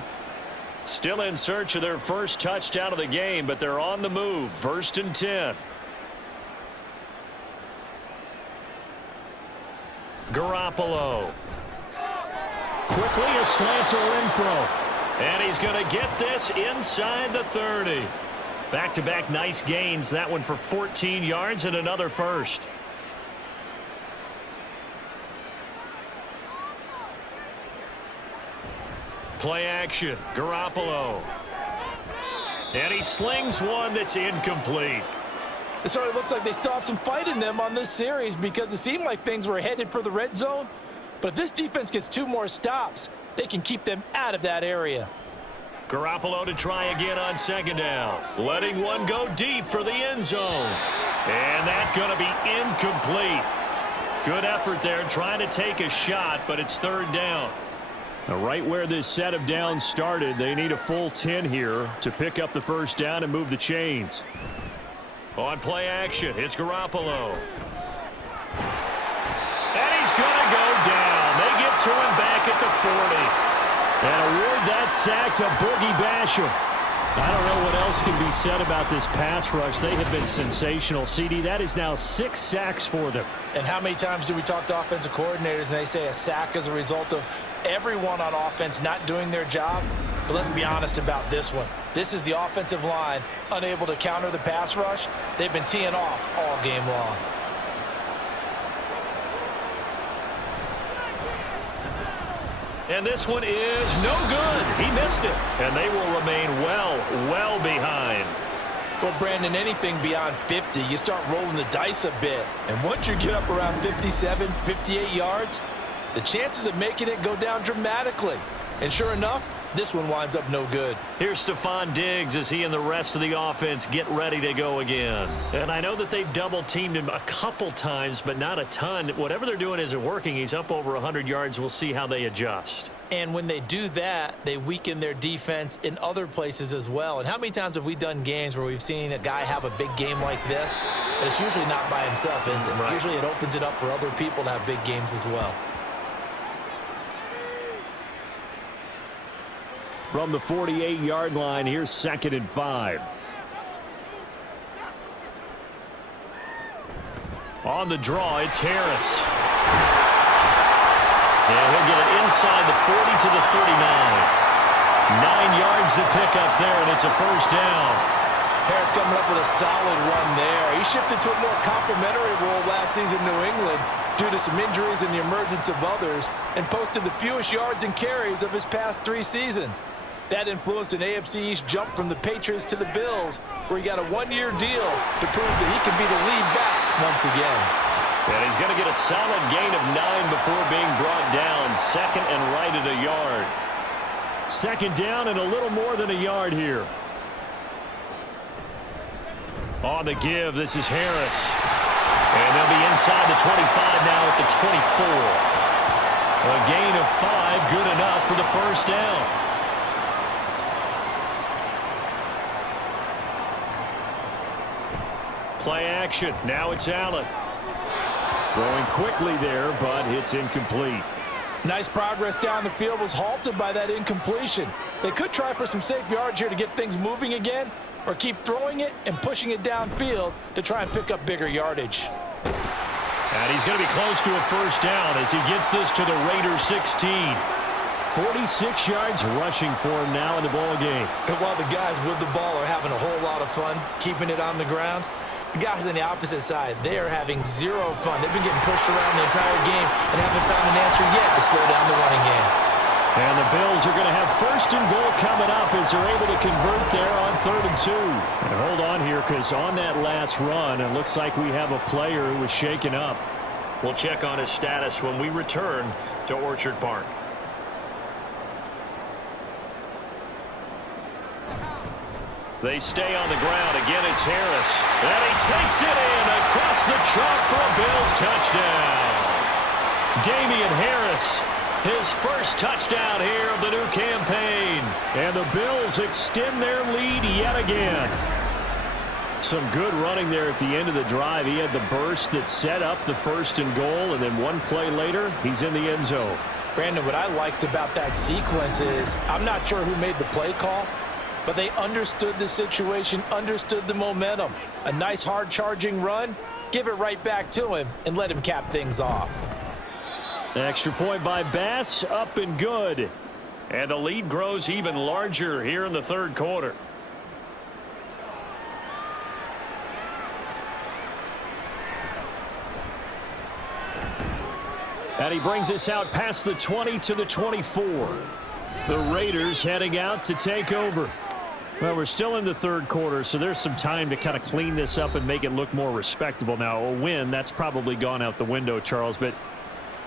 Still in search of their first touchdown of the game, but they're on the move. 1st and 10. Garoppolo. Quickly a slanter in throw. And he's going to get this inside the 30. Back-to-back nice gains. That one for 14 yards and another first. Play action. Garoppolo. And he slings one that's incomplete. It sort of looks like they still have some fight in them on this series because it seemed like things were headed for the red zone. But if this defense gets 2 more stops, they can keep them out of that area. Garoppolo to try again on 2nd down. Letting one go deep for the end zone. And that's going to be incomplete. Good effort there trying to take a shot, but it's 3rd down. Now, right where this set of downs started, they need a full 10 here to pick up the first down and move the chains. On play action, it's Garoppolo. And he's going to go down. They get to him back at the 40. And award that sack to Boogie Basham. I don't know what else can be said about this pass rush. They have been sensational. CD, that is now 6 sacks for them. And how many times do we talk to offensive coordinators and they say a sack is a result of everyone on offense not doing their job? But let's be honest about this one. This is the offensive line unable to counter the pass rush. They've been teeing off all game long. And this one is no good. He missed it. And they will remain well behind. Well, Brandon, anything beyond 50, you start rolling the dice a bit. And once you get up around 57, 58 yards, the chances of making it go down dramatically. And sure enough, this one winds up no good. Here's Stephon Diggs as he and the rest of the offense get ready to go again. And I know that they've double-teamed him a couple times, but not a ton. Whatever they're doing isn't working. He's up over 100 yards. We'll see how they adjust. And when they do that, they weaken their defense in other places as well. And how many times have we done games where we've seen a guy have a big game like this? But it's usually not by himself, is it? Right. Usually it opens it up for other people to have big games as well. From the 48-yard line, here's 2nd and 5. On the draw, it's Harris. And he'll get it inside the 40 to the 39. 9 yards to pick up there, and it's a first down. Harris coming up with a solid run there. He shifted to a more complimentary role last season in New England due to some injuries and the emergence of others, and posted the fewest yards and carries of his past 3 seasons. That influenced an AFC East jump from the Patriots to the Bills, where he got a 1-year deal to prove that he can be the lead back once again. And he's going to get a solid gain of 9 before being brought down. 2nd and right at a yard. 2nd down and a little more than a yard here. On the give, this is Harris. And they'll be inside the 25 now at the 24. A gain of 5, good enough for the first down. Play action. Now it's Allen. Throwing quickly there, but it's incomplete. Nice progress down the field was halted by that incompletion. They could try for some safe yards here to get things moving again, or keep throwing it and pushing it downfield to try and pick up bigger yardage. And he's going to be close to a first down as he gets this to the Raiders 16. 46 yards rushing for him now in the ball game. And while the guys with the ball are having a whole lot of fun keeping it on the ground, the guys on the opposite side, they are having zero fun. They've been getting pushed around the entire game and haven't found an answer yet to slow down the running game. And the Bills are going to have 1st and goal coming up as they're able to convert there on 3rd and 2. And hold on here, because on that last run, it looks like we have a player who was shaken up. We'll check on his status when we return to Orchard Park. They stay on the ground. Again, it's Harris. And he takes it in across the chalk for a Bills touchdown. Damian Harris, his first touchdown here of the new campaign. And the Bills extend their lead yet again. Some good running there at the end of the drive. He had the burst that set up the 1st and goal, and then one play later, he's in the end zone. Brandon, what I liked about that sequence is I'm not sure who made the play call, but they understood the situation, understood the momentum. A nice hard-charging run, give it right back to him, and let him cap things off. Extra point by Bass, up and good. And the lead grows even larger here in the 3rd quarter. And he brings us out past the 20 to the 24. The Raiders heading out to take over. Well, we're still in the 3rd quarter, so there's some time to kind of clean this up and make it look more respectable. Now, a win, that's probably gone out the window, Charles, but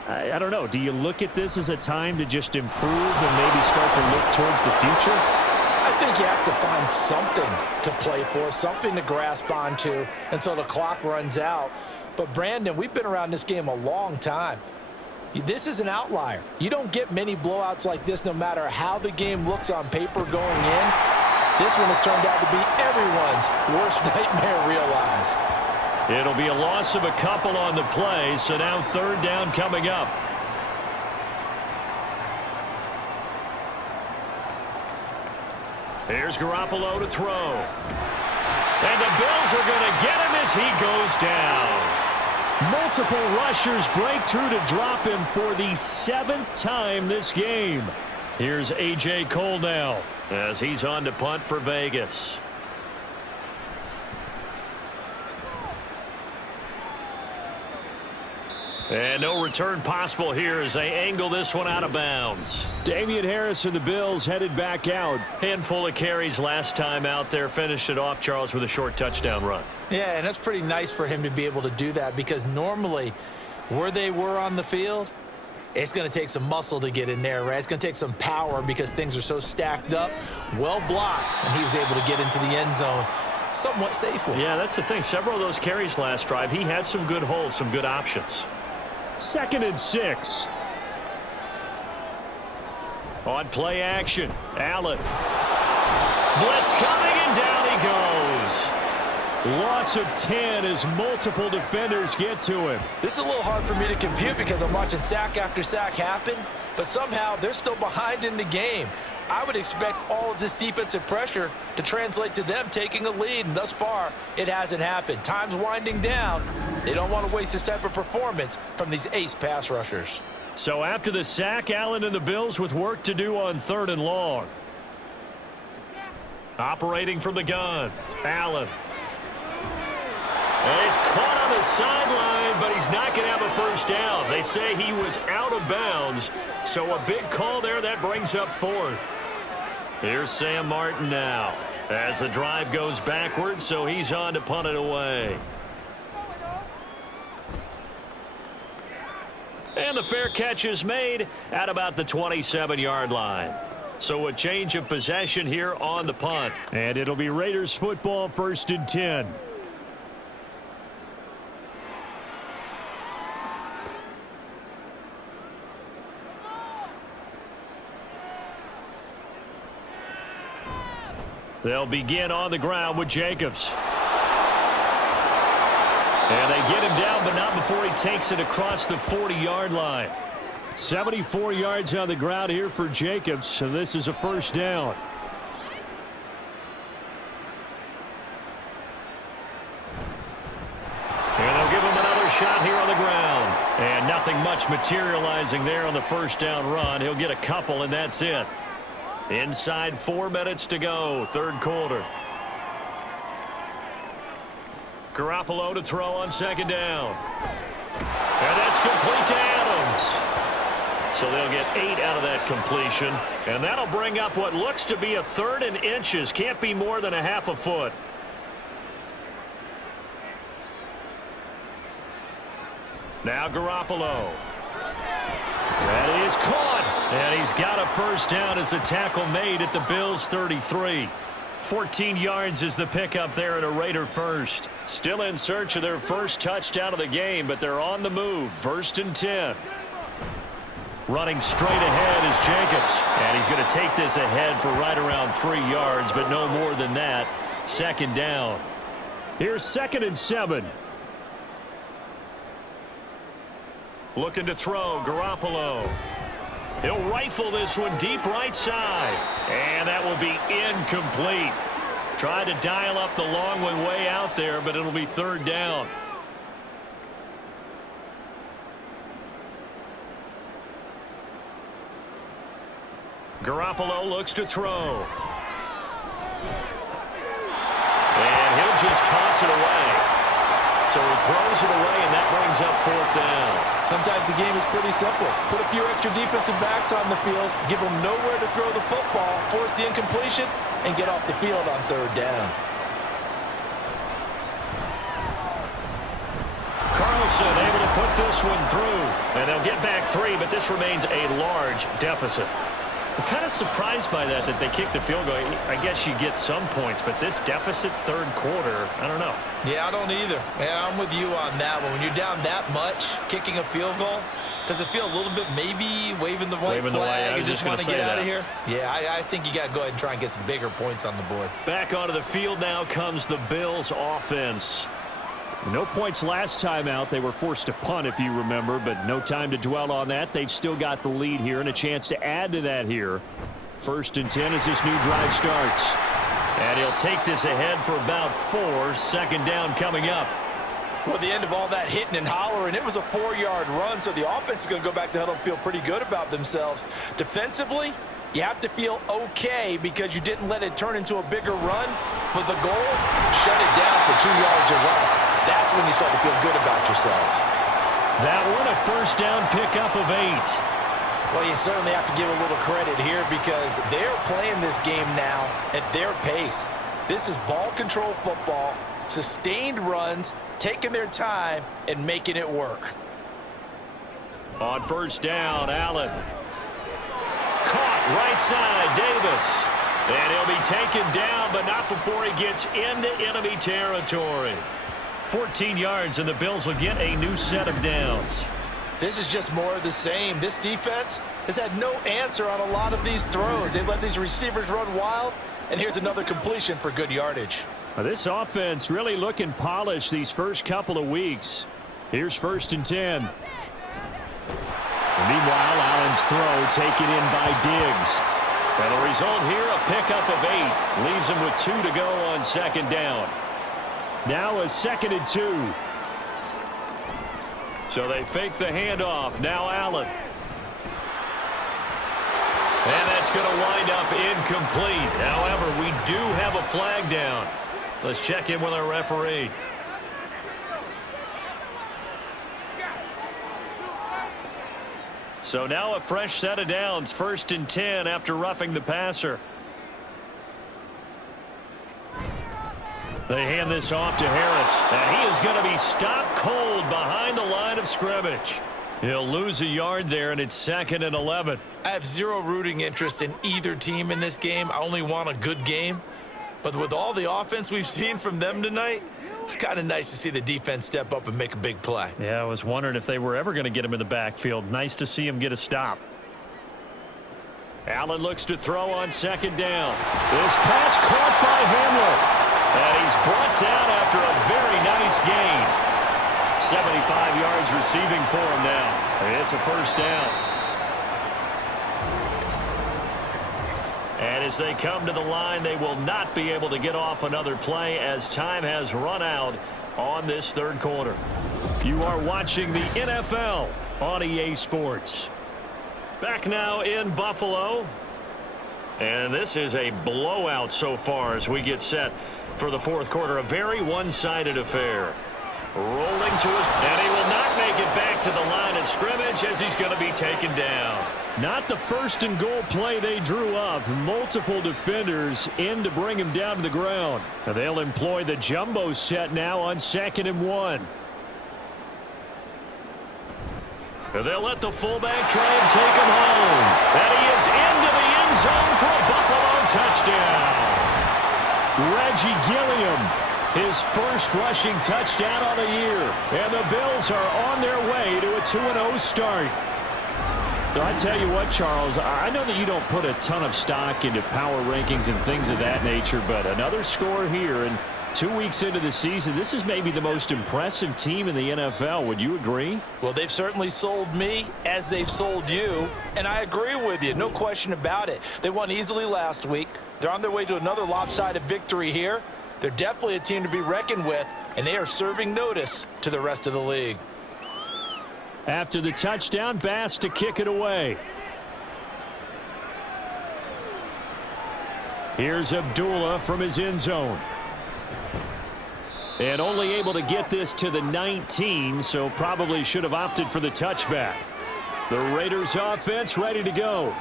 I don't know. Do you look at this as a time to just improve and maybe start to look towards the future? I think you have to find something to play for, something to grasp onto until the clock runs out. But, Brandon, we've been around this game a long time. This is an outlier. You don't get many blowouts like this no matter how the game looks on paper going in. This one has turned out to be everyone's worst nightmare realized. It'll be a loss of a couple on the play, so now 3rd down coming up. Here's Garoppolo to throw. And the Bills are going to get him as he goes down. Multiple rushers break through to drop him for the 7th time this game. Here's A.J. Cole now as he's on to punt for Vegas. And no return possible here as they angle this one out of bounds. Damian Harris and the Bills headed back out. Handful of carries last time out there. Finished it off, Charles, with a short touchdown run. Yeah, and that's pretty nice for him to be able to do that because normally where they were on the field, it's going to take some muscle to get in there, right? It's going to take some power because things are so stacked up, well blocked, and he was able to get into the end zone somewhat safely. Yeah, that's the thing. Several of those carries last drive, he had some good holes, some good options. 2nd and 6. On play action, Allen. Blitz coming, and down he goes. Loss of 10 as multiple defenders get to him. This is a little hard for me to compute because I'm watching sack after sack happen, but somehow they're still behind in the game. I would expect all of this defensive pressure to translate to them taking a lead, and thus far, it hasn't happened. Time's winding down. They don't want to waste this type of performance from these ace pass rushers. So after the sack, Allen and the Bills with work to do on 3rd and long. Operating from the gun, Allen. And he's caught on the sideline, but he's not going to have a first down. They say he was out of bounds, so a big call there that brings up 4th. Here's Sam Martin now as the drive goes backwards, so he's on to punt it away. And the fair catch is made at about the 27-yard line. So a change of possession here on the punt. And it'll be Raiders football, 1st and 10. They'll begin on the ground with Jacobs. And they get him down, but not before he takes it across the 40-yard line. 74 yards on the ground here for Jacobs, and this is a first down. And they'll give him another shot here on the ground. And nothing much materializing there on the first down run. He'll get a couple, and that's it. Inside 4 minutes to go, 3rd quarter. Garoppolo to throw on 2nd down. And that's complete to Adams. So they'll get 8 out of that completion. And that'll bring up what looks to be a 3rd and inches. Can't be more than a half a foot. Now Garoppolo. That is caught. And he's got a first down as the tackle made at the Bills' 33. 14 yards is the pickup there at a Raider first. Still in search of their first touchdown of the game, but they're on the move. 1st and 10. Running straight ahead is Jacobs. And he's going to take this ahead for right around 3 yards, but no more than that. 2nd down. Here's 2nd and 7. Looking to throw, Garoppolo. He'll rifle this one deep right side. And that will be incomplete. Tried to dial up the long one way out there, but it'll be 3rd down. Garoppolo looks to throw. And he'll just toss it away. So he throws it away, and that brings up 4th down. Sometimes the game is pretty simple. Put a few extra defensive backs on the field, give them nowhere to throw the football, force the incompletion, and get off the field on 3rd down. Carlson able to put this one through. And they'll get back 3, but this remains a large deficit. I'm kind of surprised by that they kicked the field goal. I guess you get some points, but this deficit 3rd quarter, I don't know. Yeah, I don't either. Yeah, I'm with you on that one. When you're down that much, kicking a field goal, does it feel a little bit maybe waving the white flag and just want to get out of here? Yeah, I think you got to go ahead and try and get some bigger points on the board. Back onto the field now comes the Bills offense. No points last time out. They were forced to punt, if you remember, but no time to dwell on that. They've still got the lead here and a chance to add to that here. First and 10 as this new drive starts. And he'll take this ahead for about 4. Second down coming up. Well, at the end of all that hitting and hollering, it was a 4-yard run, so the offense is going to go back to huddle and feel pretty good about themselves. Defensively, you have to feel okay because you didn't let it turn into a bigger run, but the goal, shut it down for 2 yards or less. That's when you start to feel good about yourselves. That one a first down pickup of 8. Well, you certainly have to give a little credit here because they're playing this game now at their pace. This is ball control football, sustained runs, taking their time and making it work. On first down, Allen. Caught right side, Davis. And he'll be taken down, but not before he gets into enemy territory. 14 yards, and the Bills will get a new set of downs. This is just more of the same. This defense has had no answer on a lot of these throws. They've let these receivers run wild, and here's another completion for good yardage. Now, this offense really looking polished these first couple of weeks. Here's first and 10. And meanwhile, Allen's throw taken in by Diggs. And the result here, a pickup of 8. Leaves him with 2 to go on second down. Now a second and 2. So they fake the handoff. Now Allen. And that's going to wind up incomplete. However, we do have a flag down. Let's check in with our referee. So now a fresh set of downs. First and 10 after roughing the passer. They hand this off to Harris, and he is going to be stopped cold behind the line of scrimmage. He'll lose a yard there, and it's second and 11. I have zero rooting interest in either team in this game. I only want a good game. But with all the offense we've seen from them tonight, it's kind of nice to see the defense step up and make a big play. Yeah, I was wondering if they were ever going to get him in the backfield. Nice to see him get a stop. Allen looks to throw on second down. This pass caught by Hamler. And he's brought down after a very nice gain. 75 yards receiving for him now. It's a first down. And as they come to the line, they will not be able to get off another play as time has run out on this third quarter. You are watching the NFL on EA Sports. Back now in Buffalo. And this is a blowout so far as we get set for the fourth quarter. A very one-sided affair. Rolling to his, and he will not make it back to the line of scrimmage as he's going to be taken down. Not the first and goal play they drew up. Multiple defenders in to bring him down to the ground. And they'll employ the jumbo set now on second and 1. And they'll let the fullback try and take him home. And he is into the end zone for a Buffalo touchdown. Reggie Gilliam, his first rushing touchdown on the year. And the Bills are on their way to a 2-0 start. So I tell you what, Charles, I know that you don't put a ton of stock into power rankings and things of that nature, but another score here, and 2 weeks into the season, this is maybe the most impressive team in the NFL. Would you agree? Well, they've certainly sold me as they've sold you, and I agree with you. No question about it. They won easily last week. They're on their way to another lopsided victory here. They're definitely a team to be reckoned with, and they are serving notice to the rest of the league. After the touchdown, Bass to kick it away. Here's Abdullah from his end zone. And only able to get this to the 19, so probably should have opted for the touchback. The Raiders offense ready to go.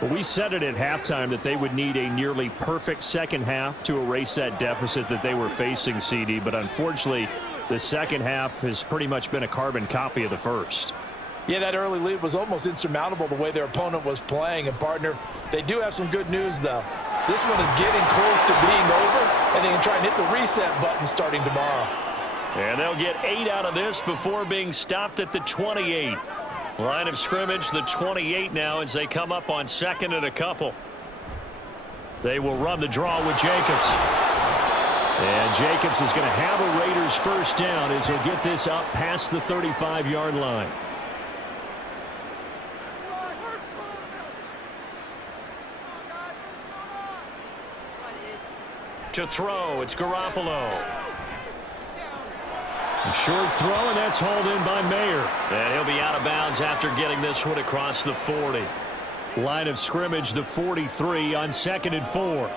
Well, we said it at halftime that they would need a nearly perfect second half to erase that deficit that they were facing, CD, but unfortunately the second half has pretty much been a carbon copy of the first. Yeah, that early lead was almost insurmountable the way their opponent was playing. And, partner, they do have some good news, though. This one is getting close to being over, and they can try and hit the reset button starting tomorrow. And they'll get 8 out of this before being stopped at the 28. Line of scrimmage, the 28 now as they come up on second and a couple. They will run the draw with Jacobs. And Jacobs is going to have a Raiders first down as he'll get this up past the 35-yard line. To throw, it's Garoppolo. A short throw, and that's hauled in by Mayer. And he'll be out of bounds after getting this one across the 40. Line of scrimmage, the 43 on 2nd and 4.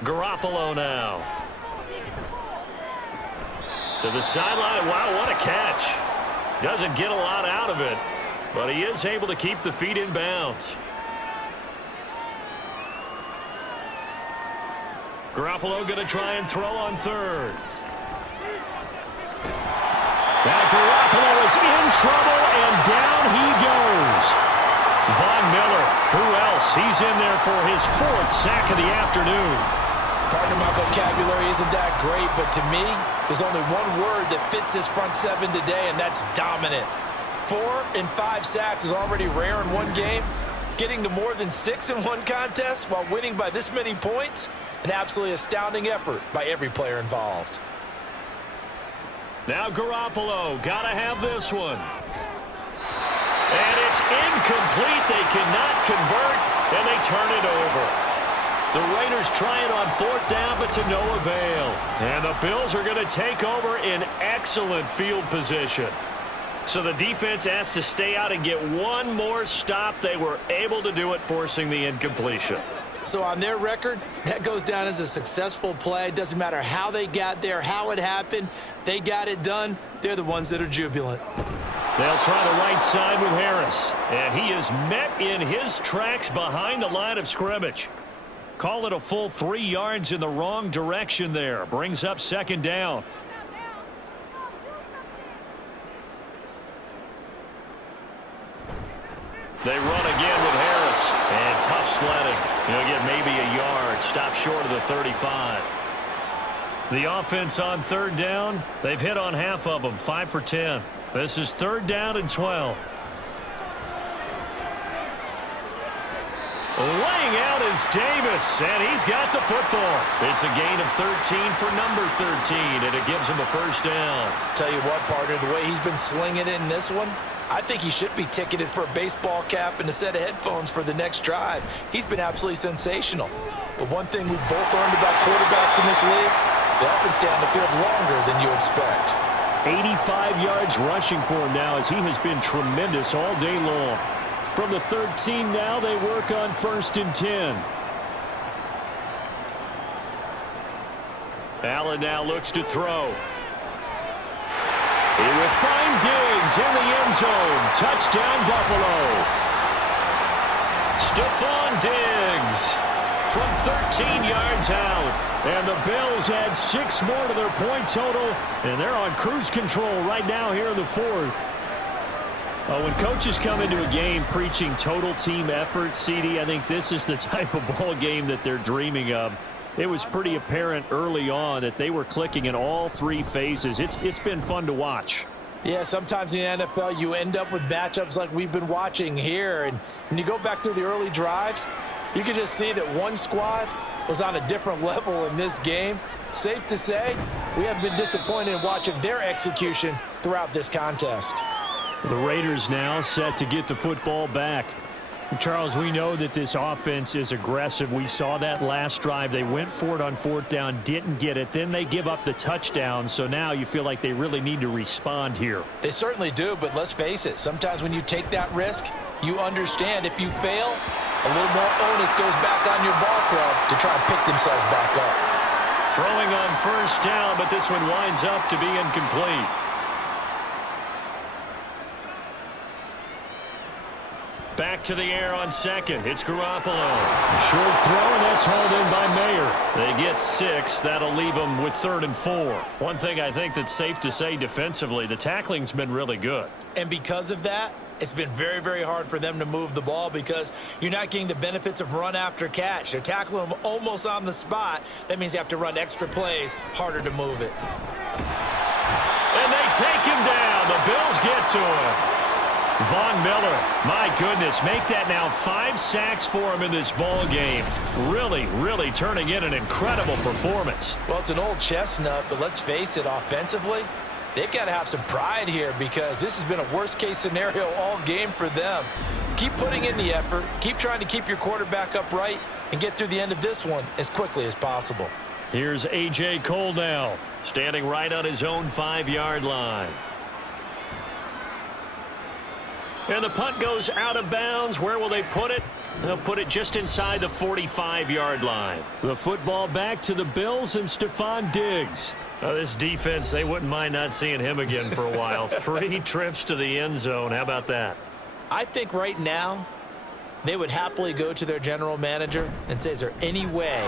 Garoppolo now. To the sideline. Wow, what a catch. Doesn't get a lot out of it, but he is able to keep the feet in bounds. Garoppolo going to try and throw on 3rd. Now Garoppolo is in trouble, and down he goes. Von Miller, who else? He's in there for his 4th sack of the afternoon. Pardon my vocabulary isn't that great, but to me, there's only one word that fits this front 7 today, and that's dominant. 4 and 5 sacks is already rare in one game. Getting to more than 6 in one contest while winning by this many points, an absolutely astounding effort by every player involved. Now Garoppolo, gotta have this one. And it's incomplete. They cannot convert, and they turn it over. The Raiders try it on 4th down, but to no avail. And the Bills are going to take over in excellent field position. So the defense has to stay out and get one more stop. They were able to do it, forcing the incompletion. So on their record, that goes down as a successful play. It doesn't matter how they got there, how it happened. They got it done. They're the ones that are jubilant. They'll try the right side with Harris. And he is met in his tracks behind the line of scrimmage. Call it a full 3 yards in the wrong direction there. Brings up 2nd down. They run again with Harris. And tough sledding. He'll get maybe a yard. Stop short of the 35. The offense on 3rd down, they've hit on half of them, 5 for 10. This is 3rd down and 12. Laying out is Davis, and he's got the football. It's a gain of 13 for number 13, and it gives him a 1st down. Tell you what, partner, the way he's been slinging it in this one, I think he should be ticketed for a baseball cap and a set of headphones for the next drive. He's been absolutely sensational. But one thing we've both learned about quarterbacks in this league, they often stay on the field longer than you expect. 85 yards rushing for him now, as he has been tremendous all day long. From the 13 now, they work on 1st and 10. Allen now looks to throw. He will find Diggs in the end zone. Touchdown, Buffalo. Stephon Diggs from 13 yards out. And the Bills add 6 more to their point total, and they're on cruise control right now here in the 4th. When coaches come into a game preaching total team effort, CD, I think this is the type of ball game that they're dreaming of. It was pretty apparent early on that they were clicking in all 3 phases. It's been fun to watch. Yeah, sometimes in the NFL you end up with matchups like we've been watching here. And when you go back through the early drives, you can just see that one squad was on a different level in this game. Safe to say, we have been disappointed in watching their execution throughout this contest. The Raiders now set to get the football back. Charles, we know that this offense is aggressive. We saw that last drive. They went for it on 4th down, didn't get it. Then they give up the touchdown. So now you feel like they really need to respond here. They certainly do, but let's face it. Sometimes when you take that risk, you understand if you fail, a little more onus goes back on your ball club to try and pick themselves back up. Throwing on 1st down, but this one winds up to be incomplete. Back to the air on 2nd. It's Garoppolo. Short throw, and that's hauled in by Mayer. They get 6. That'll leave them with 3rd and 4. One thing I think that's safe to say defensively, the tackling's been really good. And because of that, it's been very, very hard for them to move the ball because you're not getting the benefits of run after catch. They're tackling them almost on the spot. That means you have to run extra plays, harder to move it. And they take him down. The Bills get to him. Von Miller, my goodness, make that now 5 sacks for him in this ball game. Really, really turning in an incredible performance. Well, it's an old chestnut, but let's face it, offensively, they've got to have some pride here because this has been a worst-case scenario all game for them. keep putting in the effort, keep trying to keep your quarterback upright, and get through the end of this one as quickly as possible. Here's A.J. Cole now, standing right on his own 5-yard line. And the punt goes out of bounds. Where will they put it? They'll put it just inside the 45-yard line. The football back to the Bills and Stephon Diggs. This defense, they wouldn't mind not seeing him again for a while. 3 trips to the end zone. How about that? I think right now they would happily go to their general manager and say, is there any way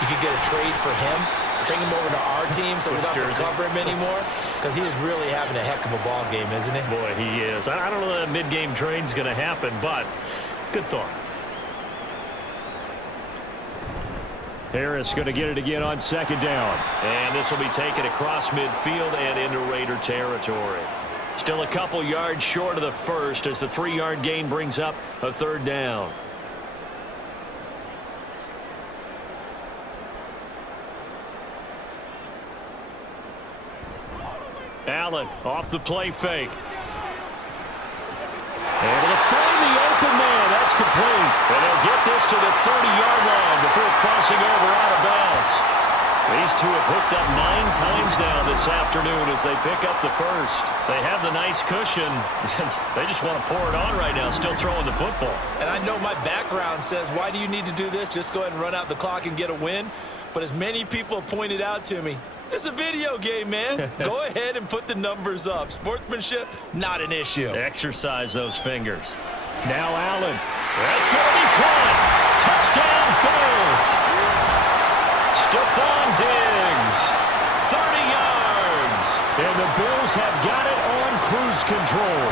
you could get a trade for him, bring him over to our team so we don't have to cover him anymore? Because he is really having a heck of a ball game, isn't he? Boy, he is. I don't know that mid-game trade's going to happen, but good thought. Harris going to get it again on 2nd down. And this will be taken across midfield and into Raider territory. Still a couple yards short of the first as the 3-yard gain brings up a 3rd down. Allen off the play fake. Able to find the open man. That's complete. And they'll get this to the 30-yard line before crossing over out of bounds. These two have hooked up 9 times now this afternoon as they pick up the first. They have the nice cushion. They just want to pour it on right now, still throwing the football. And I know my background says, why do you need to do this? Just go ahead and run out the clock and get a win. But as many people pointed out to me, this is a video game, man. Go ahead and put the numbers up. Sportsmanship, not an issue. Exercise those fingers. Now Allen. That's going to be caught. Touchdown, Bills. Stephon Diggs, 30 yards. And the Bills have got it on cruise control.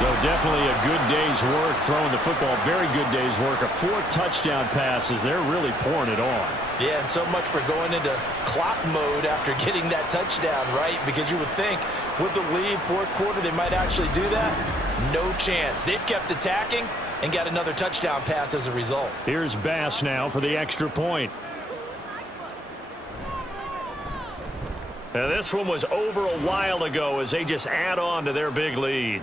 So definitely a good day's work throwing the football. Very good day's work. A 4 touchdown passes. They're really pouring it on. Yeah, and so much for going into clock mode after getting that touchdown, right? Because you would think with the lead, 4th quarter, they might actually do that. No chance. They've kept attacking and got another touchdown pass as a result. Here's Bass now for the extra point. Now this one was over a while ago as they just add on to their big lead.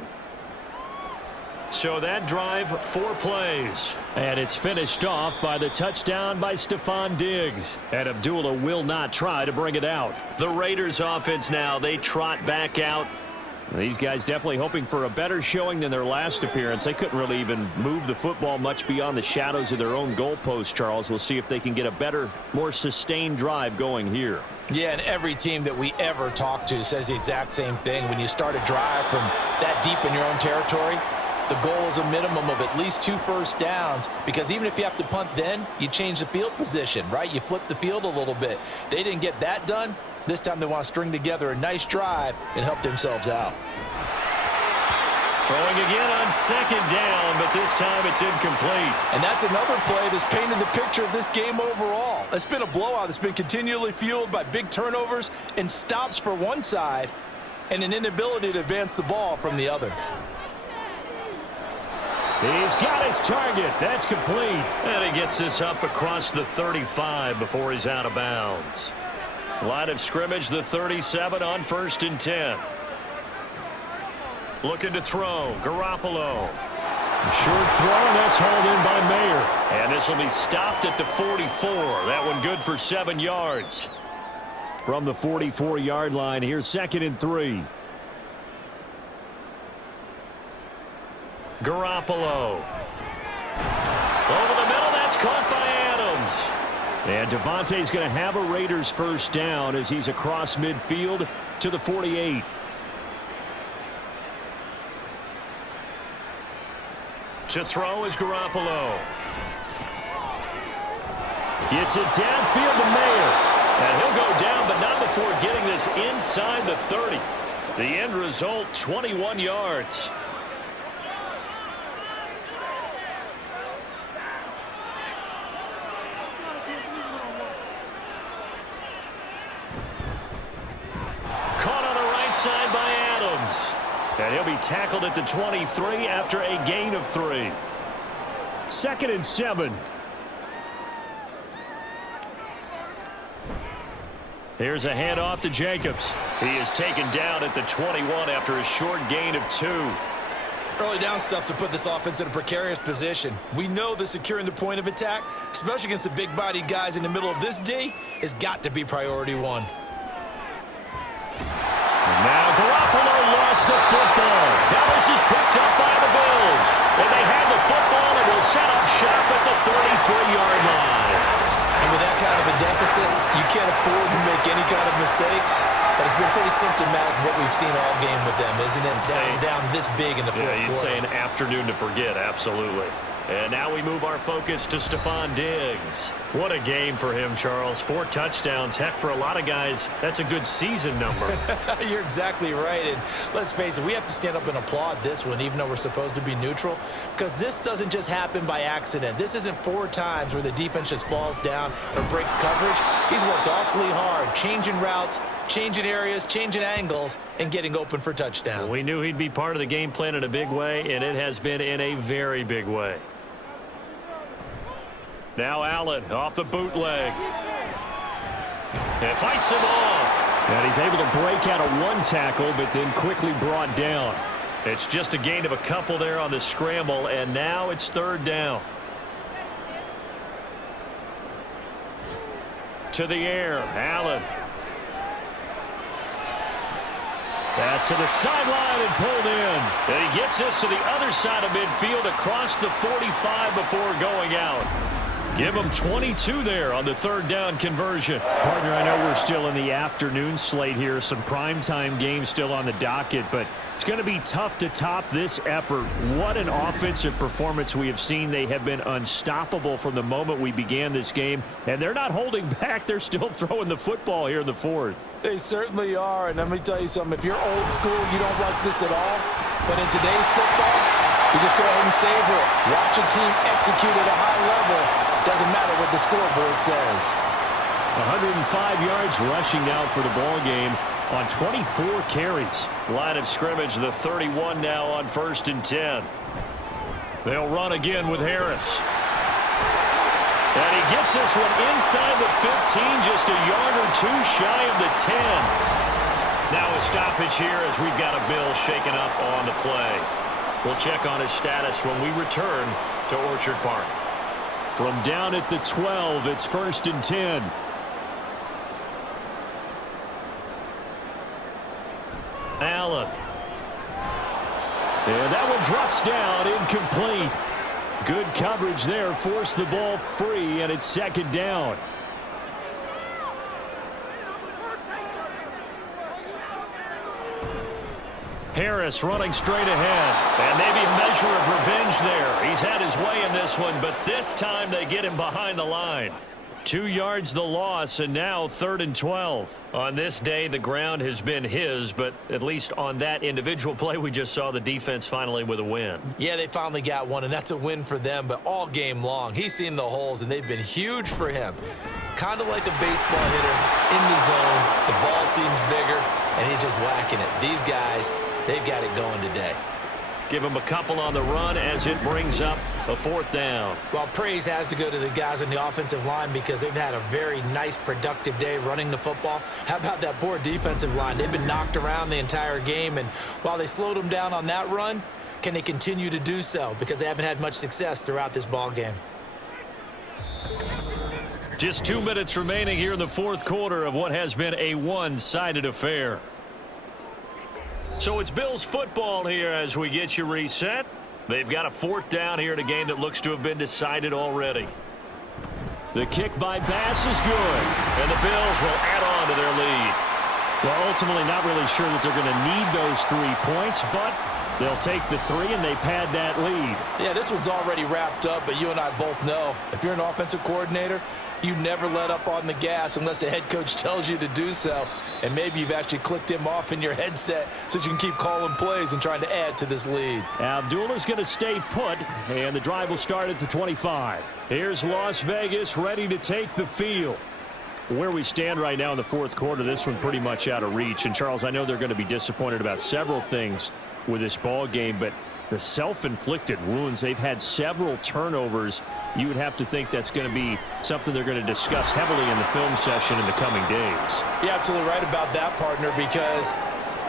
So that drive, 4 plays. And it's finished off by the touchdown by Stephon Diggs. And Abdullah will not try to bring it out. The Raiders offense now, they trot back out. These guys definitely hoping for a better showing than their last appearance. They couldn't really even move the football much beyond the shadows of their own goalpost, Charles. We'll see if they can get a better, more sustained drive going here. Yeah, and every team that we ever talk to says the exact same thing. When you start a drive from that deep in your own territory, the goal is a minimum of at least 2 first downs, because even if you have to punt then, you change the field position, right? You flip the field a little bit. They didn't get that done. This time they want to string together a nice drive and help themselves out. Throwing again on 2nd down, but this time it's incomplete. And that's another play that's painted the picture of this game overall. It's been a blowout. It's been continually fueled by big turnovers and stops for one side and an inability to advance the ball from the other. He's got his target. That's complete. And he gets this up across the 35 before he's out of bounds. Line of scrimmage, the 37 on 1st and 10. Looking to throw, Garoppolo. Short throw, and that's hauled in by Mayer. And this will be stopped at the 44. That one good for 7 yards. From the 44-yard line, here's 2nd and 3. Garoppolo. Over the middle, that's caught by Adams. And Devontae's going to have a Raiders first down as he's across midfield to the 48. To throw is Garoppolo. Gets it downfield to Mayer. And he'll go down, but not before getting this inside the 30. The end result, 21 yards. Caught on the right side by Adams. And he'll be tackled at the 23 after a gain of 3. 2nd and 7. Here's a handoff to Jacobs. He is taken down at the 21 after a short gain of 2. Early down stuffs to put this offense in a precarious position. We know that securing the point of attack, especially against the big-bodied guys in the middle of this D, has got to be priority one. Now Garoppolo lost the football. Now this is picked up by the Bills. And they have the football and will set up shop at the 33-yard line. And with that kind of a deficit, you can't afford to make any kind of mistakes. But it's been pretty symptomatic of what we've seen all game with them, isn't it? Down this big in the fourth quarter. Yeah, you'd say an afternoon to forget, absolutely. And now we move our focus to Stephon Diggs. What a game for him, Charles. 4 touchdowns. Heck, for a lot of guys, that's a good season number. You're exactly right. And let's face it, we have to stand up and applaud this one, even though we're supposed to be neutral, because this doesn't just happen by accident. This isn't 4 times where the defense just falls down or breaks coverage. He's worked awfully hard, changing routes, changing areas, changing angles, and getting open for touchdowns. We knew he'd be part of the game plan in a big way, and it has been in a very big way. Now Allen off the bootleg. And fights him off. And he's able to break out of 1 tackle, but then quickly brought down. It's just a gain of a couple there on the scramble, and now it's 3rd down. To the air, Allen. Pass to the sideline and pulled in. And he gets us to the other side of midfield across the 45 before going out. Give him 22 there on the 3rd down conversion. Partner, I know we're still in the afternoon slate here. Some primetime games still on the docket, but it's going to be tough to top this effort. What an offensive performance we have seen. They have been unstoppable from the moment we began this game, and they're not holding back. They're still throwing the football here in the 4th. They certainly are, and let me tell you something. If you're old school, you don't like this at all. But in today's football, you just go ahead and savor it. Watch a team execute at a high level. Doesn't matter what the scoreboard says. 105 yards rushing now for the ball game on 24 carries. Line of scrimmage, the 31 now on 1st and 10. They'll run again with Harris. And he gets this one inside the 15, just a yard or 2 shy of the 10. Now a stoppage here as we've got a Bill shaken up on the play. We'll check on his status when we return to Orchard Park. From down at the 12, it's 1st and 10. Allen. And that one drops down, incomplete. Good coverage there, forced the ball free, and it's 2nd down. Harris running straight ahead. And maybe a measure of revenge there. He's had his way in this one, but this time they get him behind the line. 2 yards the loss, and now 3rd and 12. On this day, the ground has been his, but at least on that individual play, we just saw the defense finally with a win. Yeah, they finally got one, and that's a win for them, but all game long, he's seen the holes, and they've been huge for him. Kind of like a baseball hitter in the zone. The ball seems bigger, and he's just whacking it. These guys, they've got it going today. Give him a couple on the run as it brings up a 4th down. Well, praise has to go to the guys on the offensive line because they've had a very nice, productive day running the football. How about that poor defensive line? They've been knocked around the entire game, and while they slowed them down on that run, can they continue to do so? Because they haven't had much success throughout this ball game. Just 2 minutes remaining here in the 4th quarter of what has been a one-sided affair. So it's Bills football here as we get you reset. They've got a 4th down here in a game that looks to have been decided already. The kick by Bass is good. And the Bills will add on to their lead. Well, ultimately not really sure that they're going to need those 3 points, but they'll take the 3 and they pad that lead. Yeah, this one's already wrapped up, but you and I both know if you're an offensive coordinator, you never let up on the gas unless the head coach tells you to do so. And maybe you've actually clicked him off in your headset so you can keep calling plays and trying to add to this lead. Abdullah's going to stay put, and the drive will start at the 25. Here's Las Vegas ready to take the field. Where we stand right now in the 4th quarter, this one pretty much out of reach. And, Charles, I know they're going to be disappointed about several things with this ball game, but the self-inflicted wounds, they've had several turnovers. You would have to think that's going to be something they're going to discuss heavily in the film session in the coming days. You're absolutely right about that, partner, because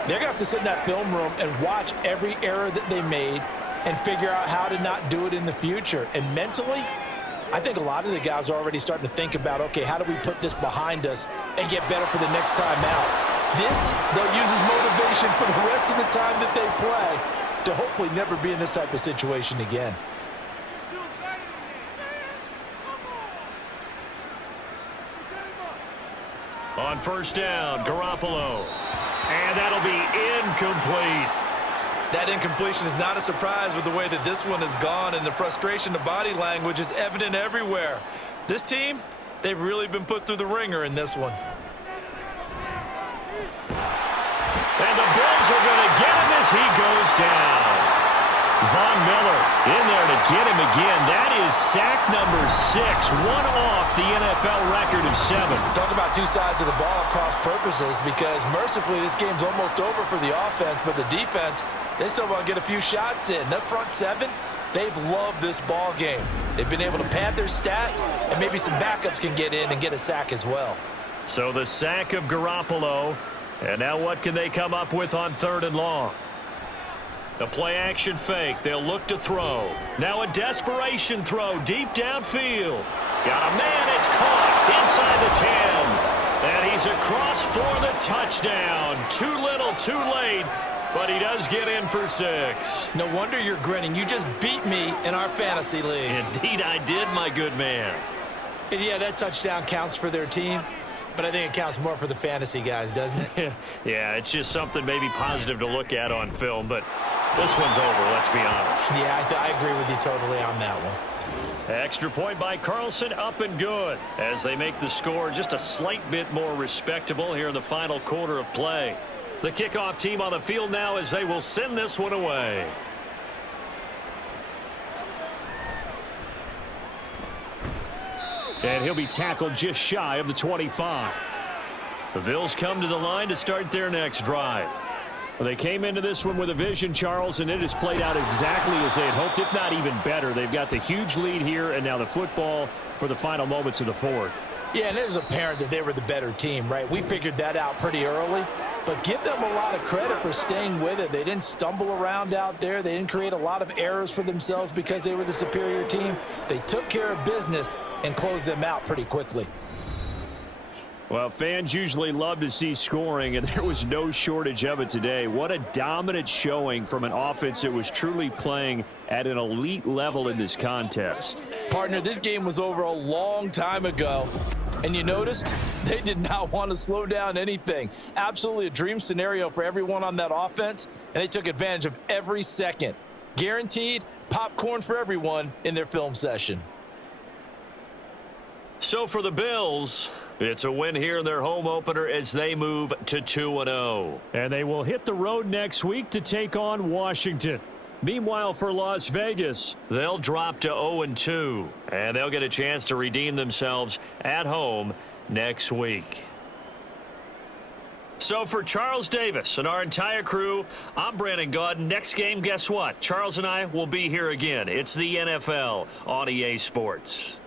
They're going to have to sit in that film room and watch every error that they made and figure out how to not do it in the future. And mentally, I think a lot of the guys are already starting to think about, okay, how do we put this behind us and get better for the next time out? This, they'll use as motivation for the rest of the time that they play to hopefully never be in this type of situation again. On first down, Garoppolo. And that'll be incomplete. That incompletion is not a surprise with the way that this one has gone, and the frustration, the body language is evident everywhere. This team, they've really been put through the ringer in this one. And the Bills are going to get him as he goes down. Von Miller in there to get him again. That is sack number 6, one off the NFL record of 7. Talk about two sides of the ball at cross purposes, because mercifully this game's almost over for the offense, but the defense, they still want to get a few shots in. That front 7, they've loved this ball game. They've been able to pad their stats, and maybe some backups can get in and get a sack as well. So the sack of Garoppolo, and now what can they come up with on 3rd and long? The play-action fake. They'll look to throw. Now a desperation throw deep downfield. Got a man. It's caught inside the 10. And he's across for the touchdown. Too little, too late. But he does get in for 6. No wonder you're grinning. You just beat me in our fantasy league. Indeed I did, my good man. And yeah, that touchdown counts for their team, but I think it counts more for the fantasy guys, doesn't it? Yeah, it's just something maybe positive to look at on film, but this one's over, let's be honest. Yeah, I agree with you totally on that one. Extra point by Carlson, up and good, as they make the score just a slight bit more respectable here in the final quarter of play. The kickoff team on the field now as they will send this one away. And he'll be tackled just shy of the 25. The Bills come to the line to start their next drive. Well, they came into this one with a vision, Charles, and it has played out exactly as they had hoped, if not even better. They've got the huge lead here, and now the football for the final moments of the 4th. Yeah, and it was apparent that they were the better team, right? We figured that out pretty early, but give them a lot of credit for staying with it. They didn't stumble around out there. They didn't create a lot of errors for themselves because they were the superior team. They took care of business and closed them out pretty quickly. Well, fans usually love to see scoring, and there was no shortage of it today. What a dominant showing from an offense that was truly playing at an elite level in this contest. Partner, this game was over a long time ago, and you noticed they did not want to slow down anything. Absolutely a dream scenario for everyone on that offense, and they took advantage of every second. Guaranteed popcorn for everyone in their film session. So for the Bills, it's a win here in their home opener as they move to 2-0. And they will hit the road next week to take on Washington. Meanwhile, for Las Vegas, they'll drop to 0-2, and they'll get a chance to redeem themselves at home next week. So for Charles Davis and our entire crew, I'm Brandon Gaudin. Next game, guess what? Charles and I will be here again. It's the NFL on EA Sports.